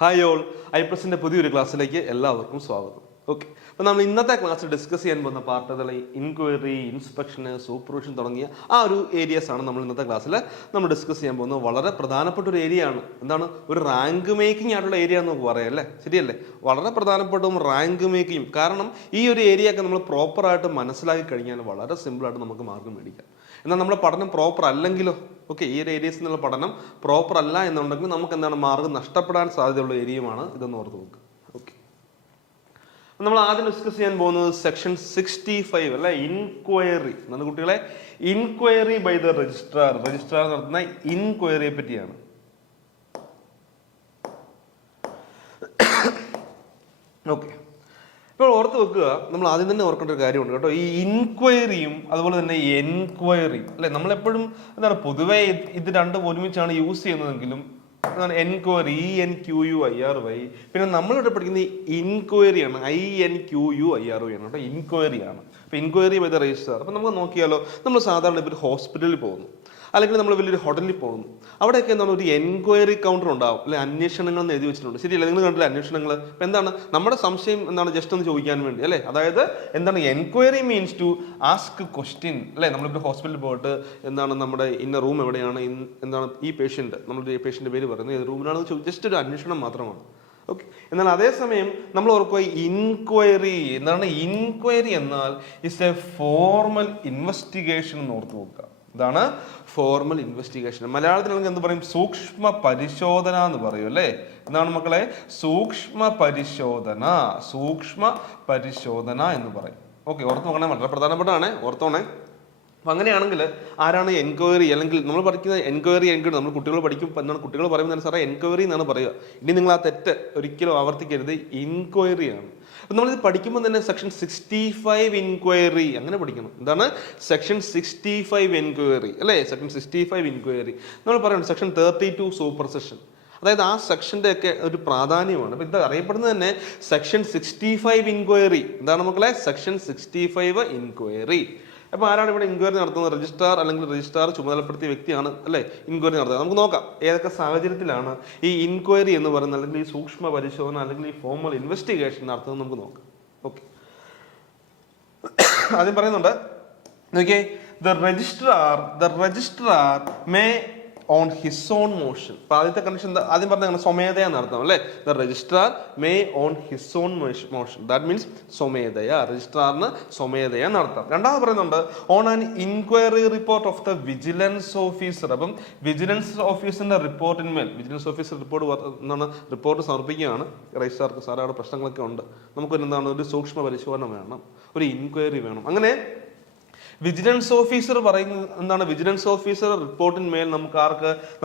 Hi all, ഐപ്ലസിൻ്റെ പുതിയൊരു ക്ലാസ്സിലേക്ക് എല്ലാവർക്കും സ്വാഗതം. ഓക്കെ, അപ്പോൾ നമ്മൾ ഇന്നത്തെ ക്ലാസ്സിൽ ഡിസ്കസ് ചെയ്യാൻ പോകുന്ന പാർട്ടുകൾ ഇൻക്വയറി, ഇൻസ്പെക്ഷന്, സൂപ്പർവിഷൻ തുടങ്ങിയ ആ ഒരു ഏരിയാസ് ആണ് നമ്മൾ ഇന്നത്തെ ക്ലാസ്സിൽ നമ്മൾ ഡിസ്കസ് ചെയ്യാൻ പോകുന്നത്. വളരെ പ്രധാനപ്പെട്ട ഒരു ഏരിയ ആണ്. എന്താണ്, ഒരു റാങ്ക് മേക്കിംഗ് ആയിട്ടുള്ള ഏരിയ എന്ന് നമുക്ക് പറയാം അല്ലേ? ശരിയല്ലേ? വളരെ പ്രധാനപ്പെട്ടതും റാങ്ക് മേക്കിങ്ങും. കാരണം ഈ ഒരു ഏരിയ ഒക്കെ നമ്മൾ പ്രോപ്പറായിട്ട് മനസ്സിലാക്കി കഴിഞ്ഞാൽ വളരെ സിമ്പിളായിട്ട് നമുക്ക് മാർക്ക് മേടിക്കാം. എന്നാൽ നമ്മുടെ പഠനം പ്രോപ്പർ അല്ലെങ്കിലോ, ഓക്കെ, ഈ ഒരു ഏരിയസിൽ നിന്നുള്ള പഠനം പ്രോപ്പർ അല്ല എന്നുണ്ടെങ്കിൽ നമുക്ക് എന്താണ് മാർക്ക് നഷ്ടപ്പെടാൻ സാധ്യതയുള്ള ഏരിയയുമാണ് ഇതെന്ന് ഓർത്ത് നോക്കുക. ഓക്കെ, നമ്മൾ ആദ്യം ഡിസ്കസ് ചെയ്യാൻ പോകുന്നത് സെക്ഷൻ 65 അല്ലെ, ഇൻക്വയറി എന്നാണ് കുട്ടികളെ. ഇൻക്വയറി ബൈ ദ രജിസ്ട്രാർ നടത്തുന്ന ഇൻക്വയറിയെ പറ്റിയാണ്. ഓക്കെ, ഇപ്പോൾ ഓർത്ത് വെക്കുക, നമ്മൾ ആദ്യം തന്നെ ഓർക്കേണ്ട ഒരു കാര്യമുണ്ട് കേട്ടോ. ഈ ഇൻക്വയറിയും അതുപോലെ തന്നെ എൻക്വയറിയും അല്ലെ, നമ്മളെപ്പോഴും എന്താണ് പൊതുവേ ഇത് രണ്ടും ഒരുമിച്ചാണ് യൂസ് ചെയ്യുന്നതെങ്കിലും എൻക്വയറി ENQUIRY, പിന്നെ നമ്മളിവിടെ പഠിക്കുന്ന ഇൻക്വയറിയാണ് INQUIRY ആണ് കേട്ടോ. ഇൻക്വയറിയാണ്. അപ്പോൾ ഇൻക്വയറി ബൈ ദ രജിസ്ട്രാർ. അപ്പോൾ നമുക്ക് നോക്കിയാലോ, നമ്മൾ സാധാരണ ഇപ്പോൾ ഹോസ്പിറ്റലിൽ പോകുന്നു, അല്ലെങ്കിൽ നമ്മൾ വലിയൊരു ഹോട്ടലിൽ പോകുന്നു, അവിടെയൊക്കെ എന്താണ് ഒരു എൻക്വയറി കൗണ്ടർ ഉണ്ടാവും അല്ലെ, അന്വേഷണങ്ങൾ എന്ന് എഴുതി വെച്ചിട്ടുണ്ട്. ശരിയല്ല? നിങ്ങൾ കണ്ടില്ല അന്വേഷണങ്ങൾ? ഇപ്പം എന്താണ് നമ്മുടെ സംശയം എന്താണ് ജസ്റ്റ് ഒന്ന് ചോദിക്കാൻ വേണ്ടി അല്ലേ. അതായത് എന്താണ് enquiry means to ask question അല്ലേ. നമ്മളിപ്പോൾ ഹോസ്പിറ്റലിൽ പോയിട്ട് എന്താണ് നമ്മുടെ ഇന്ന റൂം എവിടെയാണ്, എന്താണ് ഈ പേഷ്യൻ്റ്, നമ്മുടെ പേഷ്യൻ്റെ പേര് പറയുന്നത് ഏത് റൂമിലാണെന്ന് ചോദിച്ചു, ജസ്റ്റ് ഒരു അന്വേഷണം മാത്രമാണ്. ഓക്കെ, എന്നാൽ അതേസമയം നമ്മൾ ഓർക്കുക ഇൻക്വയറി എന്താണ്. ഇൻക്വയറി എന്നാൽ ഇറ്റ്സ് എ ഫോർമൽ ഇൻവെസ്റ്റിഗേഷൻ എന്ന് ഓർത്ത് നോക്കുക. ഇതാണ് ഫോർമൽ ഇൻവെസ്റ്റിഗേഷൻ. മലയാളത്തിൽ നമുക്ക് എന്ത് പറയും? സൂക്ഷ്മ പരിശോധന എന്ന് പറയും അല്ലേ. എന്താണ് മക്കളെ? സൂക്ഷ്മ പരിശോധന എന്ന് പറയും. ഓക്കെ, ഓർത്ത് നോക്കണേ, വളരെ പ്രധാനപ്പെട്ടതാണ്, ഓർത്തോണേ. അപ്പം അങ്ങനെയാണെങ്കിൽ ആരാണ് എൻക്വയറി, അല്ലെങ്കിൽ നമ്മൾ പഠിക്കുന്ന എൻക്വയറി നമ്മൾ കുട്ടികൾ പഠിക്കും എന്താണ്, കുട്ടികൾ പറയുമ്പോൾ സാറേ എൻക്വയറി എന്നാണ് പറയുക. ഇനി നിങ്ങൾ ആ തെറ്റ് ഒരിക്കലും ആവർത്തിക്കരുത്, ഇൻക്വയറിയാണ്. അപ്പം നമ്മളിത് പഠിക്കുമ്പോൾ തന്നെ സെക്ഷൻ 65 ഇൻക്വയറി അങ്ങനെ പഠിക്കണം. എന്താണ് സെക്ഷൻ 65 എൻക്വയറി അല്ലേ? സെക്ഷൻ 65 ഇൻക്വയറി നമ്മൾ പറയുന്നത് സെക്ഷൻ 32 സൂപ്പർ സെഷൻ. അതായത് ആ സെക്ഷൻ്റെ ഒക്കെ ഒരു പ്രാധാന്യമാണ്. അപ്പം ഇത് അറിയപ്പെടുന്നത് തന്നെ സെക്ഷൻ 65 ഇൻക്വയറി. എന്താണ് മക്കളെ? Section 65 inquiry. അപ്പോൾ ആരാണ് ഇവിടെ ഇൻക്വയറി നടത്തുന്നത്? രജിസ്ട്രാർ, അല്ലെങ്കിൽ രജിസ്ട്രാർ ചുമതലപ്പെടുത്തിയ വ്യക്തിയാണ് അല്ലേ ഇൻക്വയറി നടത്തുന്നത്. നമുക്ക് നോക്കാം ഏതൊക്കെ സാഹചര്യത്തിലാണ് ഈ ഇൻക്വയറി എന്ന് പറയുന്നത്, അല്ലെങ്കിൽ ഈ സൂക്ഷ്മ പരിശോധന, അല്ലെങ്കിൽ ഈ ഫോർമൽ ഇൻവെസ്റ്റിഗേഷൻ നടത്തുന്നത് നമുക്ക് നോക്കാം. ഓക്കെ, ആദ്യം പറയുന്നുണ്ട്, നോക്കിയേ, the registrar may on his own motion. അപ്പൊ ആദ്യത്തെ കണ്ടീഷൻ ആദ്യം പറഞ്ഞ സ്വമേധയാ നടത്താം അല്ലെ. The registrar may on his own motion. That means സ്വമേധയാ, രജിസ്ട്രാറിന് സ്വമേധയാ നടത്താം. രണ്ടാമത് പറയുന്നുണ്ട് on an inquiry report of the vigilance officer. അപ്പം വിജിലൻസ് ഓഫീസറിന്റെ റിപ്പോർട്ടിന്മേൽ വിജിലൻസ് ഓഫീസർ റിപ്പോർട്ട് സമർപ്പിക്കുകയാണ് രജിസ്ട്രാർക്ക്. സാറേ അവിടെ പ്രശ്നങ്ങളൊക്കെ ഉണ്ട്, നമുക്കൊരു എന്താണ് ഒരു സൂക്ഷ്മ പരിശോധന വേണം, ഒരു ഇൻക്വയറി വേണം. അങ്ങനെ വിജിലൻസ് ഓഫീസർ പറയുന്നത് എന്താണ്? വിജിലൻസ് ഓഫീസർ റിപ്പോർട്ടിന്മേൽ നമുക്ക്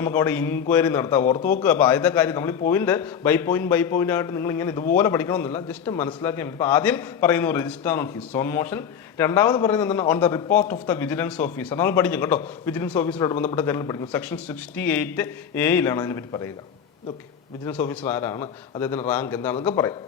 അവിടെ ഇൻക്വയറി നടത്താം. ഓർത്ത് നോക്കുക. അപ്പോൾ ആദ്യത്തെ കാര്യം നമ്മൾ ഈ പോയിന്റ് ബൈ പോയിന്റ് ആയിട്ട് നിങ്ങൾ ഇങ്ങനെ ഇതുപോലെ പഠിക്കണമെന്നില്ല, ജസ്റ്റ് മനസ്സിലാക്കിയാൽ മതി. അപ്പോൾ ആദ്യം പറയുന്നു registrar on his own motion. രണ്ടാമത് പറയുന്നത് എന്താണ്? On the report of the vigilance officer. നമ്മൾ പഠിക്കും കേട്ടോ, വിജിലൻസ് ഓഫീസറുമായിട്ട് ബന്ധപ്പെട്ട കാര്യങ്ങൾ പഠിക്കും. സെക്ഷൻ 68A അതിനെപ്പറ്റി പറയുക. ഓക്കെ, വിജിലൻസ് ഓഫീസർ ആരാണ്, അദ്ദേഹത്തിന്റെ റാങ്ക് എന്താണെന്നൊക്കെ പറയും.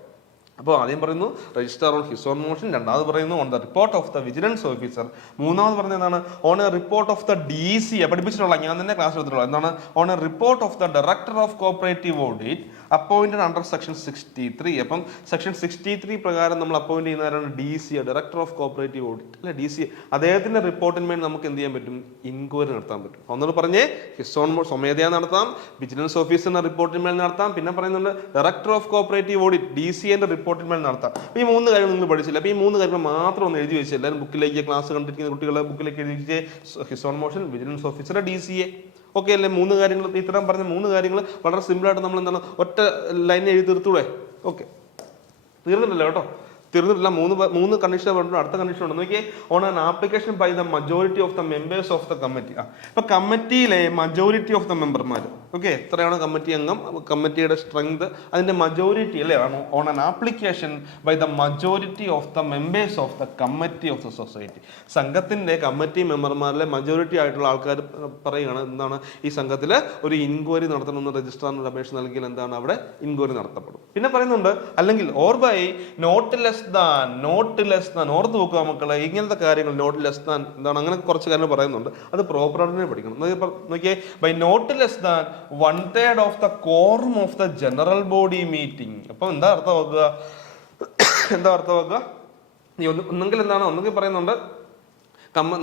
അപ്പോൾ ആദ്യം പറയുന്നു registrar on his own motion, രണ്ടാമത് പറയുന്നു on the report of the vigilance officer, മൂന്നാമത് പറയുന്നത് എന്താണ്? On A report of the DC. പഠിപ്പിച്ചിട്ടുള്ള ഞാൻ തന്നെ ക്ലാസ് എടുത്തിട്ടുള്ള എന്താണ്? On A report of the director of cooperative audit appointed under section 63. അപ്പം സെക്ഷൻ 63 പ്രകാരം നമ്മൾ അപ്പോയിന്റ് ചെയ്യുന്നവരാണ് DC, director of cooperative audit അല്ലെ, DC. അദ്ദേഹത്തിന്റെ റിപ്പോർട്ടിന്മേൽ നമുക്ക് എന്ത് ചെയ്യാൻ പറ്റും? ഇൻക്വയറി നടത്താൻ പറ്റും. ഒന്നുകൂടെ പറഞ്ഞേ, ഹിസ് ഓൺ സ്വമേധയാ നടത്താം, വിജിലൻസ് ഓഫീസറിന്റെ റിപ്പോർട്ടിന്മേൽ നടത്താം, പിന്നെ പറയുന്നുണ്ട് ഡയറക്ടർ ഓഫ് കോപ്പറേറ്റീവ് ഓഡിറ്റ് DCന്റെ റിപ്പോർട്ടിന്മേൽ നടത്താം. അപ്പോൾ ഈ മൂന്ന് കാര്യങ്ങൾ നിങ്ങൾ പഠിച്ചില്ല. അപ്പോൾ ഈ മൂന്ന് കാര്യങ്ങൾ മാത്രം ഒന്ന് എഴുതി വെച്ച് എല്ലാവരും ബുക്കിലേക്ക്, ക്ലാസ് കണ്ടിരിക്കുന്ന കുട്ടികളെ ബുക്കിലേക്ക് എഴുതി വെച്ച് his own motion, vigilance officer, DCA. Okay അല്ലേ? മൂന്ന് കാര്യങ്ങൾ, ഇത്തരം പറഞ്ഞ മൂന്ന് കാര്യങ്ങൾ വളരെ സിമ്പിളായിട്ട് നമ്മൾ എന്താണ് ഒറ്റ ലൈൻ എഴുതി തീർത്തൂടെ? ഓക്കെ, തീർന്നിട്ടില്ല കേട്ടോ, തീർന്നിട്ടില്ല. മൂന്ന് കണ്ടീഷൻ പറഞ്ഞു. അടുത്ത കണ്ടീഷൻ ഉണ്ട്, നോക്കിയേ, on an application by the majority of the members of the committee. ഇപ്പൊ കമ്മിറ്റിയിലെ മജോറിറ്റി ഓഫ് ദ മെമ്പർമാർ, ഓക്കെ, എത്രയാണ് കമ്മിറ്റി അംഗം, കമ്മിറ്റിയുടെ സ്ട്രെങ്ത്, അതിന്റെ മജോറിറ്റി അല്ലേ, on an application by the majority of the members of the committee of the society. സംഘത്തിന്റെ committee മെമ്പർമാരിലെ മജോറിറ്റി ആയിട്ടുള്ള ആൾക്കാർ പറയുകയാണ് എന്താണ്, ഈ സംഘത്തിൽ ഒരു ഇൻക്വയറി നടത്തണമെന്ന് രജിസ്ട്രാറിന് അപേക്ഷ നൽകിയാൽ എന്താണ് അവിടെ ഇൻക്വയറി നടത്തപ്പെടും. പിന്നെ പറയുന്നുണ്ട് അല്ലെങ്കിൽ or by not less than. ഓർത്ത് നോക്കുക മക്കളെ, ഇങ്ങനത്തെ കാര്യങ്ങൾ നോട്ട് ലെസ് ദാൻ എന്താണ്, അങ്ങനെ കുറച്ച് കാര്യങ്ങൾ പറയുന്നുണ്ട്. അത് പ്രോപ്പറായിട്ട് പഠിക്കണം. നോക്കിയേ, by not less than 1/3 of the quorum of the general body meeting. അപ്പൊ എന്താ അർത്ഥമാക്കുക? ഒന്നെങ്കിൽ എന്താണ്, ഒന്നെങ്കിൽ പറയുന്നുണ്ട്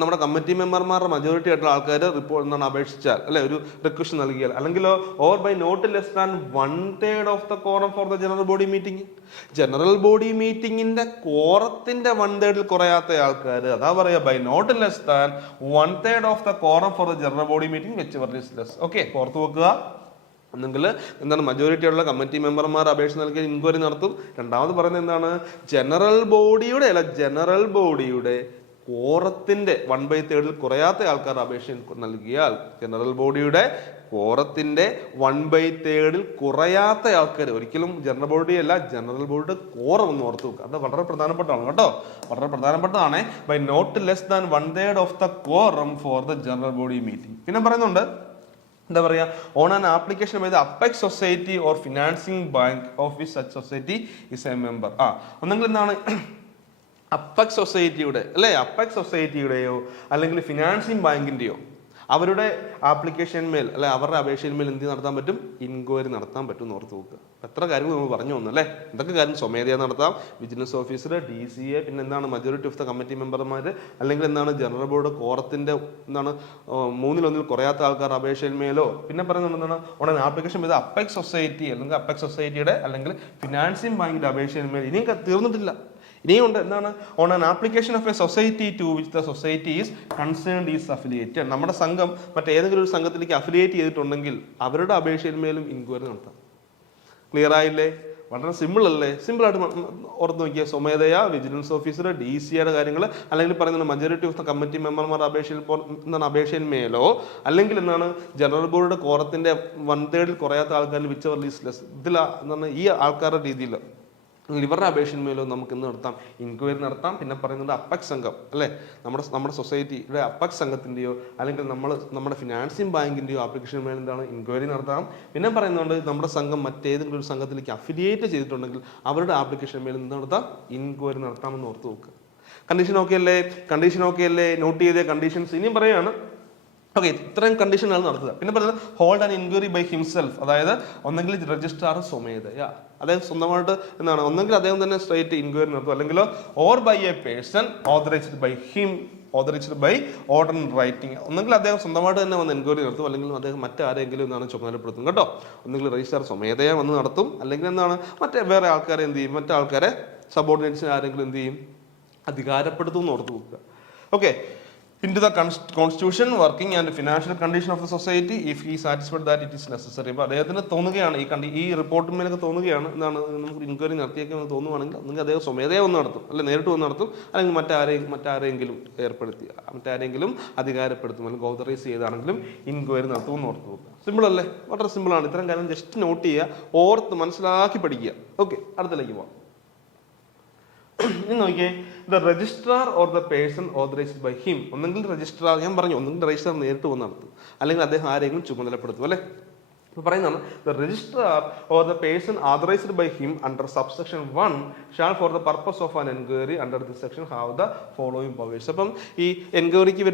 നമ്മുടെ കമ്മിറ്റി മെമ്പർമാരുടെ മജോറിറ്റി ആയിട്ടുള്ള ആൾക്കാർ റിപ്പോർട്ട് എന്താണ് അപേക്ഷിച്ചാൽ, അല്ലെ, ഒരു റിക്വസ്റ്റ് നൽകിയാൽ, അല്ലെങ്കിലോ or by not less than 1/3 of the quorum for the general body meeting. General body മീറ്റിംഗിന്റെ കോറത്തിന്റെ 1/3 കുറയാത്ത ആൾക്കാർ, അതാ പറയാ by not less than 1/3 of the quorum for the general body meeting whichever is less. Okay, ഓർത്ത് വെക്കുക. ഒന്നെങ്കിൽ എന്താണ് മജോറിറ്റി ഉള്ള കമ്മിറ്റി മെമ്പർമാർ അപേക്ഷ നൽകി ഇൻക്വയറി നടത്തും. രണ്ടാമത് പറയുന്നത് എന്താണ്, ജനറൽ ബോഡിയുടെ കോറത്തിന്റെ 1/3 കുറയാത്ത ആൾക്കാർ അപേക്ഷ നൽകിയാൽ, ജനറൽ ബോഡിയുടെ കോറത്തിന്റെ 1/3 കുറയാത്ത ആൾക്കാർ, ഒരിക്കലും ജനറൽ ബോഡി അല്ല, ജനറൽ ബോഡിയുടെ കോറം ഒന്ന് ഓർത്ത് വെക്കുക. അത് വളരെ പ്രധാനപ്പെട്ടതാണ് കേട്ടോ, വളരെ പ്രധാനപ്പെട്ടതാണ്. By not less than 1/3 of the quorum for the general body meeting. പിന്നെ പറയുന്നുണ്ട് എന്താ പറയാ, on an application by the apex society or financing bank of which such society is a member. ഒന്നെങ്കിൽ എന്താണ് അപ്പെക്സ് സൊസൈറ്റിയുടെ, അല്ലെ, അപ്പെക്സ് സൊസൈറ്റിയുടെയോ അല്ലെങ്കിൽ financing ബാങ്കിന്റെയോ അവരുടെ ആപ്ലിക്കേഷന്മേൽ, അല്ലെ, അവരുടെ അപേക്ഷയിന്മേൽ എന്ത് നടത്താൻ പറ്റും, ഇൻക്വയറി നടത്താൻ പറ്റും എന്ന് ഓർത്ത് നോക്കുക. എത്ര കാര്യങ്ങൾ നമ്മൾ പറഞ്ഞു വന്നു, അല്ലേ? എന്തൊക്കെ കാര്യം സ്വമേധയാ നടത്താം, വിജിലൻസ് ഓഫീസർ, DCA, പിന്നെ എന്താണ് മജോറിറ്റി ഓഫ് ദ കമ്മിറ്റി മെമ്പർമാർ, അല്ലെങ്കിൽ എന്താണ് ജനറൽ ബോർഡ് കോറത്തിന്റെ എന്താണ് 1/3 കുറയാത്ത ആൾക്കാർ അപേക്ഷയിന്മേലോ. പിന്നെ പറയുന്നത് എന്താണ്, ഉടനെ ആപ്ലിക്കേഷൻ ചെയ്ത അപ്പെക്സ് സൊസൈറ്റി അല്ലെങ്കിൽ അപ്പെക്സ് സൊസൈറ്റിയുടെ അല്ലെങ്കിൽ ഫിനാൻസിംഗ് ബാങ്കിന്റെ അപേക്ഷയിന്മേൽ ഇനിയും തീർന്നിട്ടില്ല, ഇനിയുണ്ട്. എന്താണ്, on an application of a society to which the society is concerned is affiliated. നമ്മുടെ സംഘം മറ്റേതെങ്കിലും ഒരു സംഘത്തിലേക്ക് അഫിലിയേറ്റ് ചെയ്തിട്ടുണ്ടെങ്കിൽ അവരുടെ അപേക്ഷയിന്മേലും ഇൻക്വയറി നടത്താം. ക്ലിയർ ആയില്ലേ? വളരെ സിമ്പിൾ അല്ലേ? സിമ്പിളായിട്ട് ഓർത്ത് നോക്കിയാൽ സ്വമേധയാ വിജിലൻസ് ഓഫീസർ, DCAയുടെ കാര്യങ്ങൾ, അല്ലെങ്കിൽ പറയുന്നത് മജോറിറ്റി ഓഫ് ദ കമ്മിറ്റി മെമ്പർമാർ അപേക്ഷയിന്മേലോ, അല്ലെങ്കിൽ എന്താണ് ജനറൽ ബോർഡിന്റെ കോറത്തിന്റെ 1/3 കുറയാത്ത ആൾക്കാരിൽ വിച്ച് എവർ ഈസ് ലെസ്, എന്താണ് ഈ ആൾക്കാരുടെ രീതിയിൽ ഇവരുടെ അപേക്ഷയിന്മേലോ നമുക്ക് എന്ത് നടത്താം, ഇൻക്വയറി നടത്താം. പിന്നെ പറയുന്നത് അപ്പെക്സ് സംഘം, അല്ലെ, നമ്മുടെ സൊസൈറ്റിയുടെ അപ്പെക്സ് സംഘത്തിന്റെയോ അല്ലെങ്കിൽ നമ്മുടെ ഫിനാൻസിംഗ് ബാങ്കിന്റെയോ ആപ്ലിക്കേഷൻ മേൽ എന്താണ് ഇൻക്വയറി നടത്താം. പിന്നെ പറയുന്നുണ്ട് നമ്മുടെ സംഘം മറ്റേതെങ്കിലും ഒരു സംഘത്തിലേക്ക് അഫിലിയേറ്റ് ചെയ്തിട്ടുണ്ടെങ്കിൽ അവരുടെ ആപ്ലിക്കേഷൻ മേൽ എന്ത് നടത്താം, ഇൻക്വയറി നടത്താമെന്ന് ഓർത്ത് നോക്കുക. കണ്ടീഷൻ ഓക്കെ അല്ലേ? നോട്ട് ചെയ്ത കണ്ടീഷൻസ് ഇനിയും പറയുകയാണ്. ഓക്കെ, ഇത്രയും കണ്ടീഷനാണ് നടത്തുക. പിന്നെ പറയുന്നത് hold an enquiry by himself, അതായത് ഒന്നെങ്കിൽ രജിസ്ട്രാർ സ്വമേധയാ, അദ്ദേഹം സ്വന്തമായിട്ട് എന്താണ്, ഒന്നെങ്കിൽ അദ്ദേഹം തന്നെ സ്ട്രേറ്റ് ഇൻക്വയറി നടത്തും, അല്ലെങ്കിലോ or by a person authorised by order in writing, ഒന്നെങ്കിൽ അദ്ദേഹം സ്വന്തമായിട്ട് തന്നെ വന്ന് എൻക്വയറി നടത്തും, അല്ലെങ്കിൽ അദ്ദേഹം മറ്റാരെങ്കിലും എന്നാണ് ചുമതലപ്പെടുത്തും കേട്ടോ. ഒന്നെങ്കിൽ രജിസ്ട്രാർ സ്വമേധയാ വന്ന് നടത്തും, അല്ലെങ്കിൽ എന്താണ് വേറെ ആൾക്കാരെ എന്ത് ചെയ്യും, മറ്റാൾക്കാരെ സബോർഡിനേറ്റ്സിന് ആരെങ്കിലും എന്ത് ചെയ്യും, അധികാരപ്പെടുത്തും എന്ന് ഓർത്ത് വെക്കുക. Okay, into the constitution, working and financial condition of the society if he is satisfied that it is necessary. അപ്പോൾ അദ്ദേഹത്തിന് തോന്നുകയാണ് ഈ റിപ്പോർട്ടിന്മേലൊക്കെ തോന്നുകയാണ് എന്താണ്, നമുക്ക് ഇൻക്വയറി നടത്തിയേക്കെന്ന് തോന്നുവാണെങ്കിൽ ഒന്നെങ്കിൽ അദ്ദേഹം സ്വമേധയാ വന്ന് നടത്തും, അല്ലെ നേരിട്ട് വന്ന് നടത്തും, അല്ലെങ്കിൽ മറ്റാരെങ്കിലും അധികാരപ്പെടുത്തും, അല്ലെങ്കിൽ ഓതറൈസ് ചെയ്താണെങ്കിലും ഇൻക്വയറി നടത്തും എന്ന് ഓർത്ത് നോക്കുക. സിമ്പിൾ അല്ലേ? വളരെ സിമ്പിളാണ്. ഇത്തരം കാര്യം ജസ്റ്റ് നോട്ട് ചെയ്യുക, ഓർത്ത് മനസ്സിലാക്കി പഠിക്കുക. ഓക്കെ, അടുത്തിലേക്ക് പോവാം. നോക്കിയേ, the registrar or the person authorised by him, ഒന്നെങ്കിൽ രജിസ്ട്രാർ, ഞാൻ പറഞ്ഞു ഒന്നെങ്കിൽ രജിസ്ട്രാർ നേരിട്ട് വന്ന് നടത്തും, അല്ലെങ്കിൽ അദ്ദേഹം ആരെങ്കിലും ചുമതലപ്പെടുത്തും, അല്ലെ. പറയുന്നതാണ് the registrar or the person authorised by him under subsection 1 shall for the purpose of an enquiry under this section have the following powers. അപ്പം ഈ എൻക്വയറിക്ക്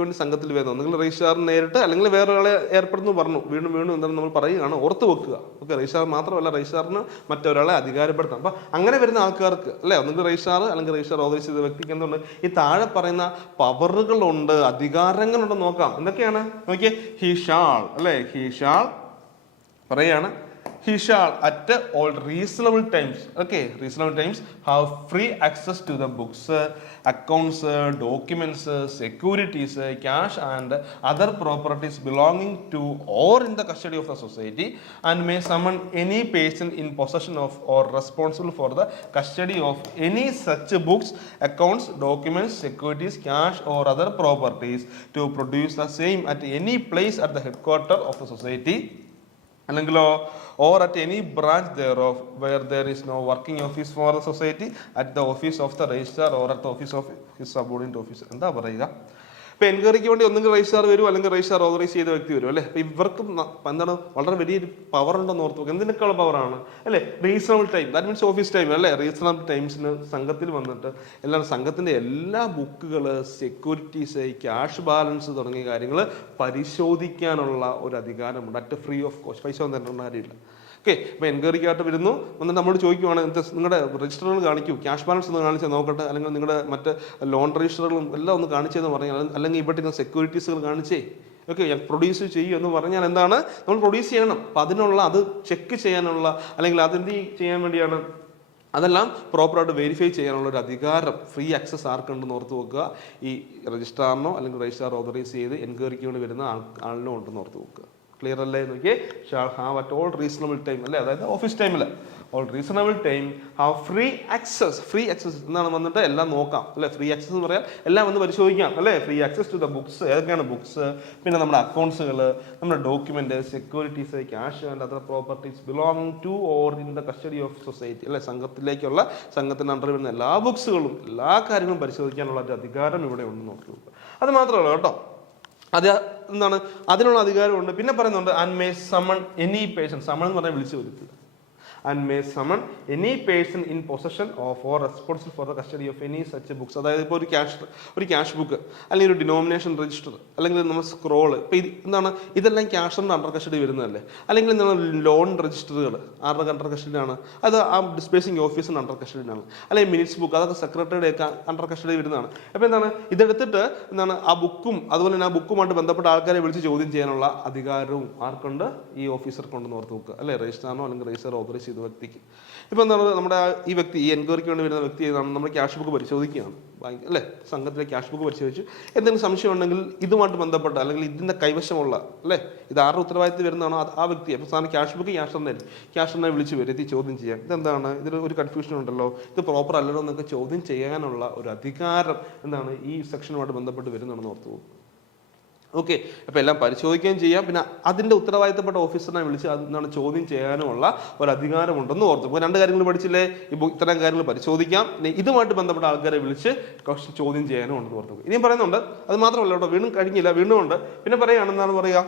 വേണ്ടി സംഘത്തിൽ വരുന്നത് ഒന്നെങ്കിൽ രജിസ്ട്രാറിന് നേരിട്ട്, അല്ലെങ്കിൽ വേറെ ഒരാളെ ഏർപ്പെടുന്നു പറഞ്ഞു, വീണ്ടും എന്താണ് നമ്മൾ പറയുകയാണ്, ഓർത്ത് വെക്കുക. ഓക്കെ, രജിസ്ട്രാർ മാത്രമല്ല, രജിസ്ട്രാറിന് മറ്റൊരാളെ അധികാരപ്പെടുത്താം. അപ്പൊ അങ്ങനെ വരുന്ന ആൾക്കാർക്ക്, അല്ലെ, ഒന്നെങ്കിൽ രജിസ്ട്രാർ അല്ലെങ്കിൽ രജിസ്ട്രാർ ഓതറൈസ് ചെയ്ത വ്യക്തിക്ക് എന്തുണ്ട്, ഈ താഴെ പറയുന്ന പവറുകളുണ്ട്, അധികാരങ്ങളുണ്ട്. നോക്കാം എന്തൊക്കെയാണ്. നോക്കിയേ, ഹി ഷാൾ, അല്ലെ, പറയാണ്, he shall at all reasonable times have free access to the books, accounts, documents, securities, cash and other properties belonging to or in the custody of the society, and may summon any person in possession of or responsible for the custody of any such books, accounts, documents, securities, cash or other properties to produce the same at any place at the headquarters of the society, അല്ലെങ്കിലോ or at any branch thereof where there is no working office for the society, at the office of the registrar or at the office of his subordinate officer. എന്താ പറയുക, ഇപ്പൊ എൻക്വയറിക്ക് വേണ്ടി ഒന്നെങ്കിൽ registrar വരും, അല്ലെങ്കിൽ registrar authorise ചെയ്ത വ്യക്തി വരും അല്ലേ. അപ്പൊ ഇവർക്ക് എന്താണ് വളരെ വലിയൊരു പവർ ഉണ്ടെന്ന് ഓർത്ത് നോക്കുക. എന്തിനൊക്കെയുള്ള പവറാണ് അല്ലേ? Reasonable time, that means office time അല്ലേ. റീസണബിൾ ടൈംസിന് സംഘത്തിൽ വന്നിട്ട് സംഘത്തിന്റെ എല്ലാ ബുക്കുകൾ, സെക്യൂരിറ്റീസ്, ക്യാഷ് ബാലൻസ് തുടങ്ങിയ കാര്യങ്ങൾ പരിശോധിക്കാനുള്ള ഒരു അധികാരമുണ്ട്. അറ്റ് ഫ്രീ ഓഫ് കോസ്റ്റ്, പൈസ ഒന്നും തരേണ്ട കാര്യമില്ല. ഓക്കെ, അപ്പോൾ എൻക്വയറിക്കായിട്ട് വരുന്നു, വന്നിട്ട് നമ്മളോട് ചോദിക്കുവാണ് നിങ്ങളുടെ രജിസ്റ്ററുകൾ കാണിക്കൂ, ക്യാഷ് ബാലൻസ് ഒന്ന് കാണിച്ച് നോക്കട്ടെ, അല്ലെങ്കിൽ നിങ്ങളുടെ മറ്റ് ലോൺ രജിസ്റ്ററുകളും എല്ലാം ഒന്ന് കാണിച്ചതെന്ന് പറഞ്ഞാൽ, അല്ലെങ്കിൽ ഇവിടെ ഇരുന്ന സെക്യൂരിറ്റീസുകൾ കാണിച്ചേ, ഓക്കെ പ്രൊഡ്യൂസ് ചെയ്യും എന്ന് പറഞ്ഞാൽ എന്താണ്, നമ്മൾ പ്രൊഡ്യൂസ് ചെയ്യണം. അപ്പം അതിനുള്ള അത് ചെക്ക് ചെയ്യാനുള്ള, അല്ലെങ്കിൽ അതെന്ത് ചെയ്യാൻ വേണ്ടിയാണ്, അതെല്ലാം പ്രോപ്പറായിട്ട് വെരിഫൈ ചെയ്യാനുള്ള ഒരു അധികാരം, ഫ്രീ ആക്സസ് ആർക്കുണ്ടെന്ന് ഓർത്ത് നോക്കുക. ഈ രജിസ്ട്രാറിനോ അല്ലെങ്കിൽ രജിസ്ട്രാർ ഓതറൈസ് ചെയ്ത് എൻക്വയറിക്ക് വേണ്ടി വരുന്ന ആളിനോ ഉണ്ടെന്ന് ഓർത്ത് നോക്കുക. ക്ലിയർ അല്ലേ? നോക്കിയേ, shall have at all reasonable time അല്ലേ, അതായത് ഓഫീസ് ടൈമിൽ all reasonable time have free access. Free access എന്നാണ് വന്നിട്ട് എല്ലാം നോക്കാം അല്ലേ. ഫ്രീ ആക്സസ് എന്ന് പറയാൻ എല്ലാം വന്ന് പരിശോധിക്കാം അല്ലേ. Free access to the books, ഏതൊക്കെയാണ് ബുക്സ്, പിന്നെ നമ്മുടെ അക്കൗണ്ട്സുകൾ, നമ്മുടെ document, securities, cash and other properties belonging to or in the custody of society അല്ലെ. സംഘത്തിലേക്കുള്ള, സംഘത്തിന് അണ്ടർ വരുന്ന എല്ലാ ബുക്സുകളും, എല്ലാ കാര്യങ്ങളും പരിശോധിക്കാനുള്ള ഒരു അധികാരം ഇവിടെ ഉണ്ടെന്ന് നോക്കുക. അത് മാത്രമല്ല കേട്ടോ, അത് എന്താണ്, അതിനുള്ള അധികാരമുണ്ട്. പിന്നെ പറയുന്നുണ്ട് and may summon any person, someone എന്ന് പറഞ്ഞാൽ വിളിച്ചു വരുത്തുക. And may summon any person in possession of or responsible for the custody of any such books. അതായത് ഇപ്പോൾ ഒരു ക്യാഷ് ബുക്ക്, അല്ലെങ്കിൽ ഒരു ഡിനോമിനേഷൻ രജിസ്റ്റർ, അല്ലെങ്കിൽ നമ്മൾ സ്ക്രോള്, ഇപ്പോൾ ഇത് എന്താണ്, ഇതെല്ലാം ക്യാഷിൻ്റെ അണ്ടർ കസ്റ്റഡി വരുന്നതല്ലേ. അല്ലെങ്കിൽ എന്താണ് ലോൺ രജിസ്റ്ററുകൾ ആരുടെ അണ്ടർ കസ്റ്റഡിയാണ്, അത് ആ ഡിസ്പേസിംഗ് ഓഫീസിൻ്റെ അണ്ടർ കസ്റ്റഡിയാണ്. അല്ലെങ്കിൽ മിനിറ്റ്സ് ബുക്ക്, അതൊക്കെ സെക്രട്ടറിയുടെ ഒക്കെ അണ്ടർ കസ്റ്റഡി വരുന്നതാണ്. അപ്പോൾ എന്താണ്, ഇതെടുത്തിട്ട് എന്താണ് ആ ബുക്കും അതുപോലെ തന്നെ ആ ബുക്കുമായിട്ട് ബന്ധപ്പെട്ട ആൾക്കാരെ വിളിച്ച് ചോദ്യം ചെയ്യാനുള്ള അധികാരവും ആർക്കുണ്ട്, ഈ ഓഫീസർക്കുണ്ടെന്ന് ഓർത്ത് നോക്കുക അല്ലേ. രജിസ്ട്രാറിനോ അല്ലെങ്കിൽ രജിസ്റ്റർ ഓതറൈസ് ചെയ്ത വ്യക്തിക്ക്. ഇപ്പോൾ എന്താണ്, നമ്മുടെ ഈ വ്യക്തി, ഈ എൻക്വയറിക്ക് വേണ്ടി വരുന്ന വ്യക്തി ഏതാണ്, നമ്മൾ ക്യാഷ് ബുക്ക് പരിശോധിക്കുകയാണ് ബാങ്ക് അല്ലേ. സംഘത്തിലെ ക്യാഷ് ബുക്ക് പരിശോധിച്ചു, എന്തെങ്കിലും സംശയം ഉണ്ടെങ്കിൽ ഇതുമായിട്ട് ബന്ധപ്പെട്ട, അല്ലെങ്കിൽ ഇതിൻ്റെ കൈവശമുള്ള അല്ലേ, ഇത് ആരുടെ ഉത്തരവാദിത്തം വരുന്നതാണോ ആ വ്യക്തി. അപ്പോൾ സാറിന് ക്യാഷ് ബുക്ക് ക്യാഷറിനെ വിളിച്ച് വരുത്തി ചോദ്യം ചെയ്യാം. ഇതെന്താണ്, ഇതിൽ ഒരു കൺഫ്യൂഷൻ ഉണ്ടല്ലോ, ഇത് പ്രോപ്പർ അല്ലല്ലോ എന്നൊക്കെ ചോദ്യം ചെയ്യാനുള്ള ഒരു അധികാരം എന്താണ് ഈ സെക്ഷനുമായിട്ട് ബന്ധപ്പെട്ട് വരുന്നതാണെന്ന് ഓർത്തു പോകും. ഓക്കെ, അപ്പോൾ എല്ലാം പരിശോധിക്കുകയും ചെയ്യാം. പിന്നെ അതിൻ്റെ ഉത്തരവാദിത്തപ്പെട്ട ഓഫീസറിനെ വിളിച്ച് എന്താണ് ചോദ്യം ചെയ്യാനുമുള്ള ഒരു അധികാരമുണ്ടെന്ന് ഓർത്തു. ഇപ്പോൾ രണ്ട് കാര്യങ്ങൾ പഠിച്ചില്ലേ, ഇപ്പോൾ ഇത്തരം കാര്യങ്ങൾ പരിശോധിക്കാം, പിന്നെ ഇതുമായിട്ട് ബന്ധപ്പെട്ട ആൾക്കാരെ വിളിച്ച് ക്വസ്റ്റ്യൻ ചോദ്യം ചെയ്യാനും ഉണ്ടെന്ന് ഓർത്തു. ഇനിയും പറയുന്നുണ്ട്, അത് മാത്രമല്ല കേട്ടോ, വീണ്ടും കഴിഞ്ഞില്ല, വീണ്ടും ഉണ്ട്. പിന്നെ പറയുകയാണെന്നാണ് പറയുക,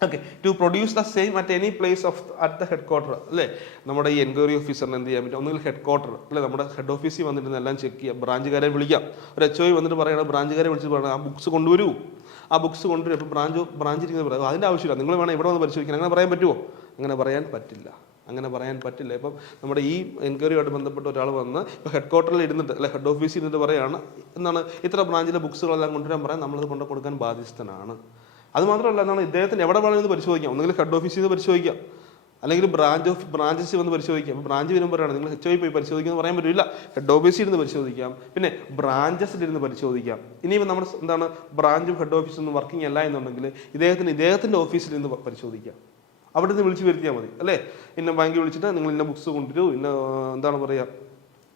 okay, to produce the same at any place of at the head quarter അല്ലേ. നമ്മുടെ ഈ എൻക്വയറി ഓഫീസറിന് എന്ത് ചെയ്യാൻ പറ്റും, ഒന്നുകിൽ ഹെഡ് ക്വാർട്ടർ അല്ലെ, നമ്മുടെ ഹെഡ് ഓഫീസിൽ വന്നിട്ട് എല്ലാം ചെക്ക് ചെയ്യാം. ബ്രാഞ്ചുകാരെ വിളിക്കാം, ഒരു HOI വന്നിട്ട് പറയണം, ബ്രാഞ്ചുകാരെ വിളിച്ചിട്ട് പറയണം ആ ബുക്സ് കൊണ്ടുവരൂ, ആ ബുക്സ് കൊണ്ടുവരും. അപ്പോൾ ബ്രാഞ്ചിരിക്കുന്നത് പറയാം, അതിൻ്റെ ആവശ്യമില്ല, നിങ്ങൾ വേണം ഇവിടെ വന്ന് പരിശോധിക്കണം. അങ്ങനെ പറയാൻ പറ്റുമോ? അങ്ങനെ പറയാൻ പറ്റില്ല, അങ്ങനെ പറയാൻ പറ്റില്ല. ഇപ്പം നമ്മുടെ ഈ എൻക്വയറിയുമായിട്ട് ബന്ധപ്പെട്ട ഒരാൾ വന്ന് ഇപ്പോൾ ഹെഡ് ക്വാർട്ടറിൽ ഇരുന്നിട്ട് അല്ലെ, ഹെഡ് ഓഫീസിൽ ഇരുന്നിട്ട് പറയുകയാണ് എന്താണ്, ഇത്ര ബ്രാഞ്ചിലെ ബുക്സുകളെല്ലാം കൊണ്ടുവരാൻ പറയാൻ, നമ്മളത് കൊണ്ടു കൊടുക്കാൻ ബാധ്യസ്ഥനാണ്. അത് മാത്രമല്ല എന്താണ്, ഇദ്ദേഹത്തിന് എവിടെ വേണമെന്ന് പരിശോധിക്കാം, ഒന്നുകിൽ ഹെഡ് ഓഫീസിൽ നിന്ന് പരിശോധിക്കാം, അല്ലെങ്കിൽ ബ്രാഞ്ചസിൽ വന്ന് പരിശോധിക്കാം. അപ്പോൾ ബ്രാഞ്ച് വരുമ്പോൾ പറയുകയാണ് നിങ്ങൾ HOI പോയി പരിശോധിക്കുമെന്ന് പറയാൻ പറ്റില്ല, ഹെഡ് ഓഫീസിൽ ഇരുന്ന് പരിശോധിക്കാം, പിന്നെ ബ്രാഞ്ചസിലിരുന്ന് പരിശോധിക്കാം. ഇനിയിപ്പോൾ നമ്മുടെ എന്താണ് ബ്രാഞ്ചും ഹെഡ് ഓഫീസൊന്നും വർക്കിംഗ് അല്ല എന്നുണ്ടെങ്കിൽ ഇദ്ദേഹത്തിൻ്റെ ഓഫീസിൽ നിന്ന് പരിശോധിക്കാം. അവിടെ നിന്ന് വിളിച്ച് വരുത്തിയാൽ മതി അല്ലേ. ഇന്ന ബാങ്കിൽ വിളിച്ചിട്ട് നിങ്ങൾ ഇന്ന ബുക്സ് കൊണ്ടുവരൂ, ഇന്ന എന്താണ് പറയുക,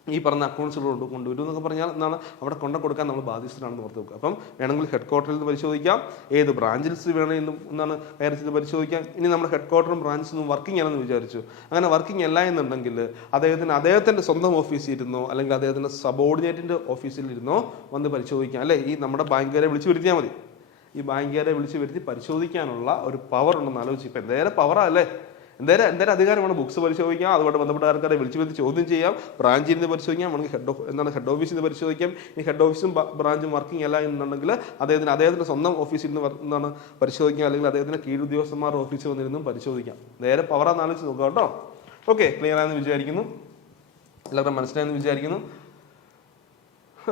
ഈ പറഞ്ഞ അക്കൗണ്ട്സുകൾ കൊണ്ടുവരും എന്നൊക്കെ പറഞ്ഞാൽ എന്താണ്, അവിടെ കൊടുക്കാൻ നമ്മൾ ബാധ്യസ്ഥരാണെന്ന് ഓർത്ത് വെക്കുക. അപ്പം വേണമെങ്കിൽ ഹെഡ് ക്വാർട്ടറിൽ നിന്ന് പരിശോധിക്കാം, ഏത് ബ്രാഞ്ചിൽസ് വേണമെങ്കിലും എന്താണ് കയറി ചെയ്ത് പരിശോധിക്കാം. ഇനി നമ്മുടെ ഹെഡ് ക്വാർട്ടറും ബ്രാഞ്ചിൽ വർക്കിംഗ് ആണെന്ന് വിചാരിച്ചു, അങ്ങനെ വർക്കിംഗ് അല്ല എന്നുണ്ടെങ്കിൽ അദ്ദേഹത്തിൻ്റെ സ്വന്തം ഓഫീസിൽ ഇരുന്നോ, അല്ലെങ്കിൽ അദ്ദേഹത്തിൻ്റെ സബോർഡിനേറ്റിൻ്റെ ഓഫീസിൽ ഇരുന്നോ വന്ന് പരിശോധിക്കാം അല്ലേ. ഈ നമ്മുടെ ബാങ്കുകാരെ വിളിച്ച് വരുത്തിയാൽ മതി. ഈ ബാങ്കുകാരെ വിളിച്ച് വരുത്തി പരിശോധിക്കാനുള്ള ഒരു പവർ ഉണ്ടെന്ന് ആലോചിച്ച്. ഇപ്പം എന്തേരം പവറാ അല്ലേ, എന്തേരം അധികാരമാണ്. ബുക്സ് പരിശോധിക്കാം, അതുകൊണ്ട് ബന്ധപ്പെട്ട ആൾക്കാരെ വിളിച്ച് വരുത്തി ചോദ്യം ചെയ്യാം, ബ്രാഞ്ചിൽ നിന്ന് പരിശോധിക്കാം, നമുക്ക് ഹെഡ് ഓഫീസിൽ നിന്ന് പരിശോധിക്കാം. ഈ ഹെഡ് ഓഫീസും ബ്രാഞ്ചും വർക്കിംഗ് അല്ല എന്നുണ്ടെങ്കിൽ അദ്ദേഹത്തിൻ്റെ സ്വന്തം ഓഫീസിൽ നിന്ന് പരിശോധിക്കാം, അല്ലെങ്കിൽ അദ്ദേഹത്തിൻ്റെ കീഴുദ്യോഗസ്ഥന്മാരുടെ ഓഫീസിൽ വന്നിരുന്നും പരിശോധിക്കാം. നേരെ പവറാന്ന് ആലോചിച്ച് നോക്കാം കേട്ടോ. ഓക്കെ, ക്ലിയർ ആയെന്ന് വിചാരിക്കുന്നു, എല്ലാവരും മനസ്സിലായെന്ന് വിചാരിക്കുന്നു.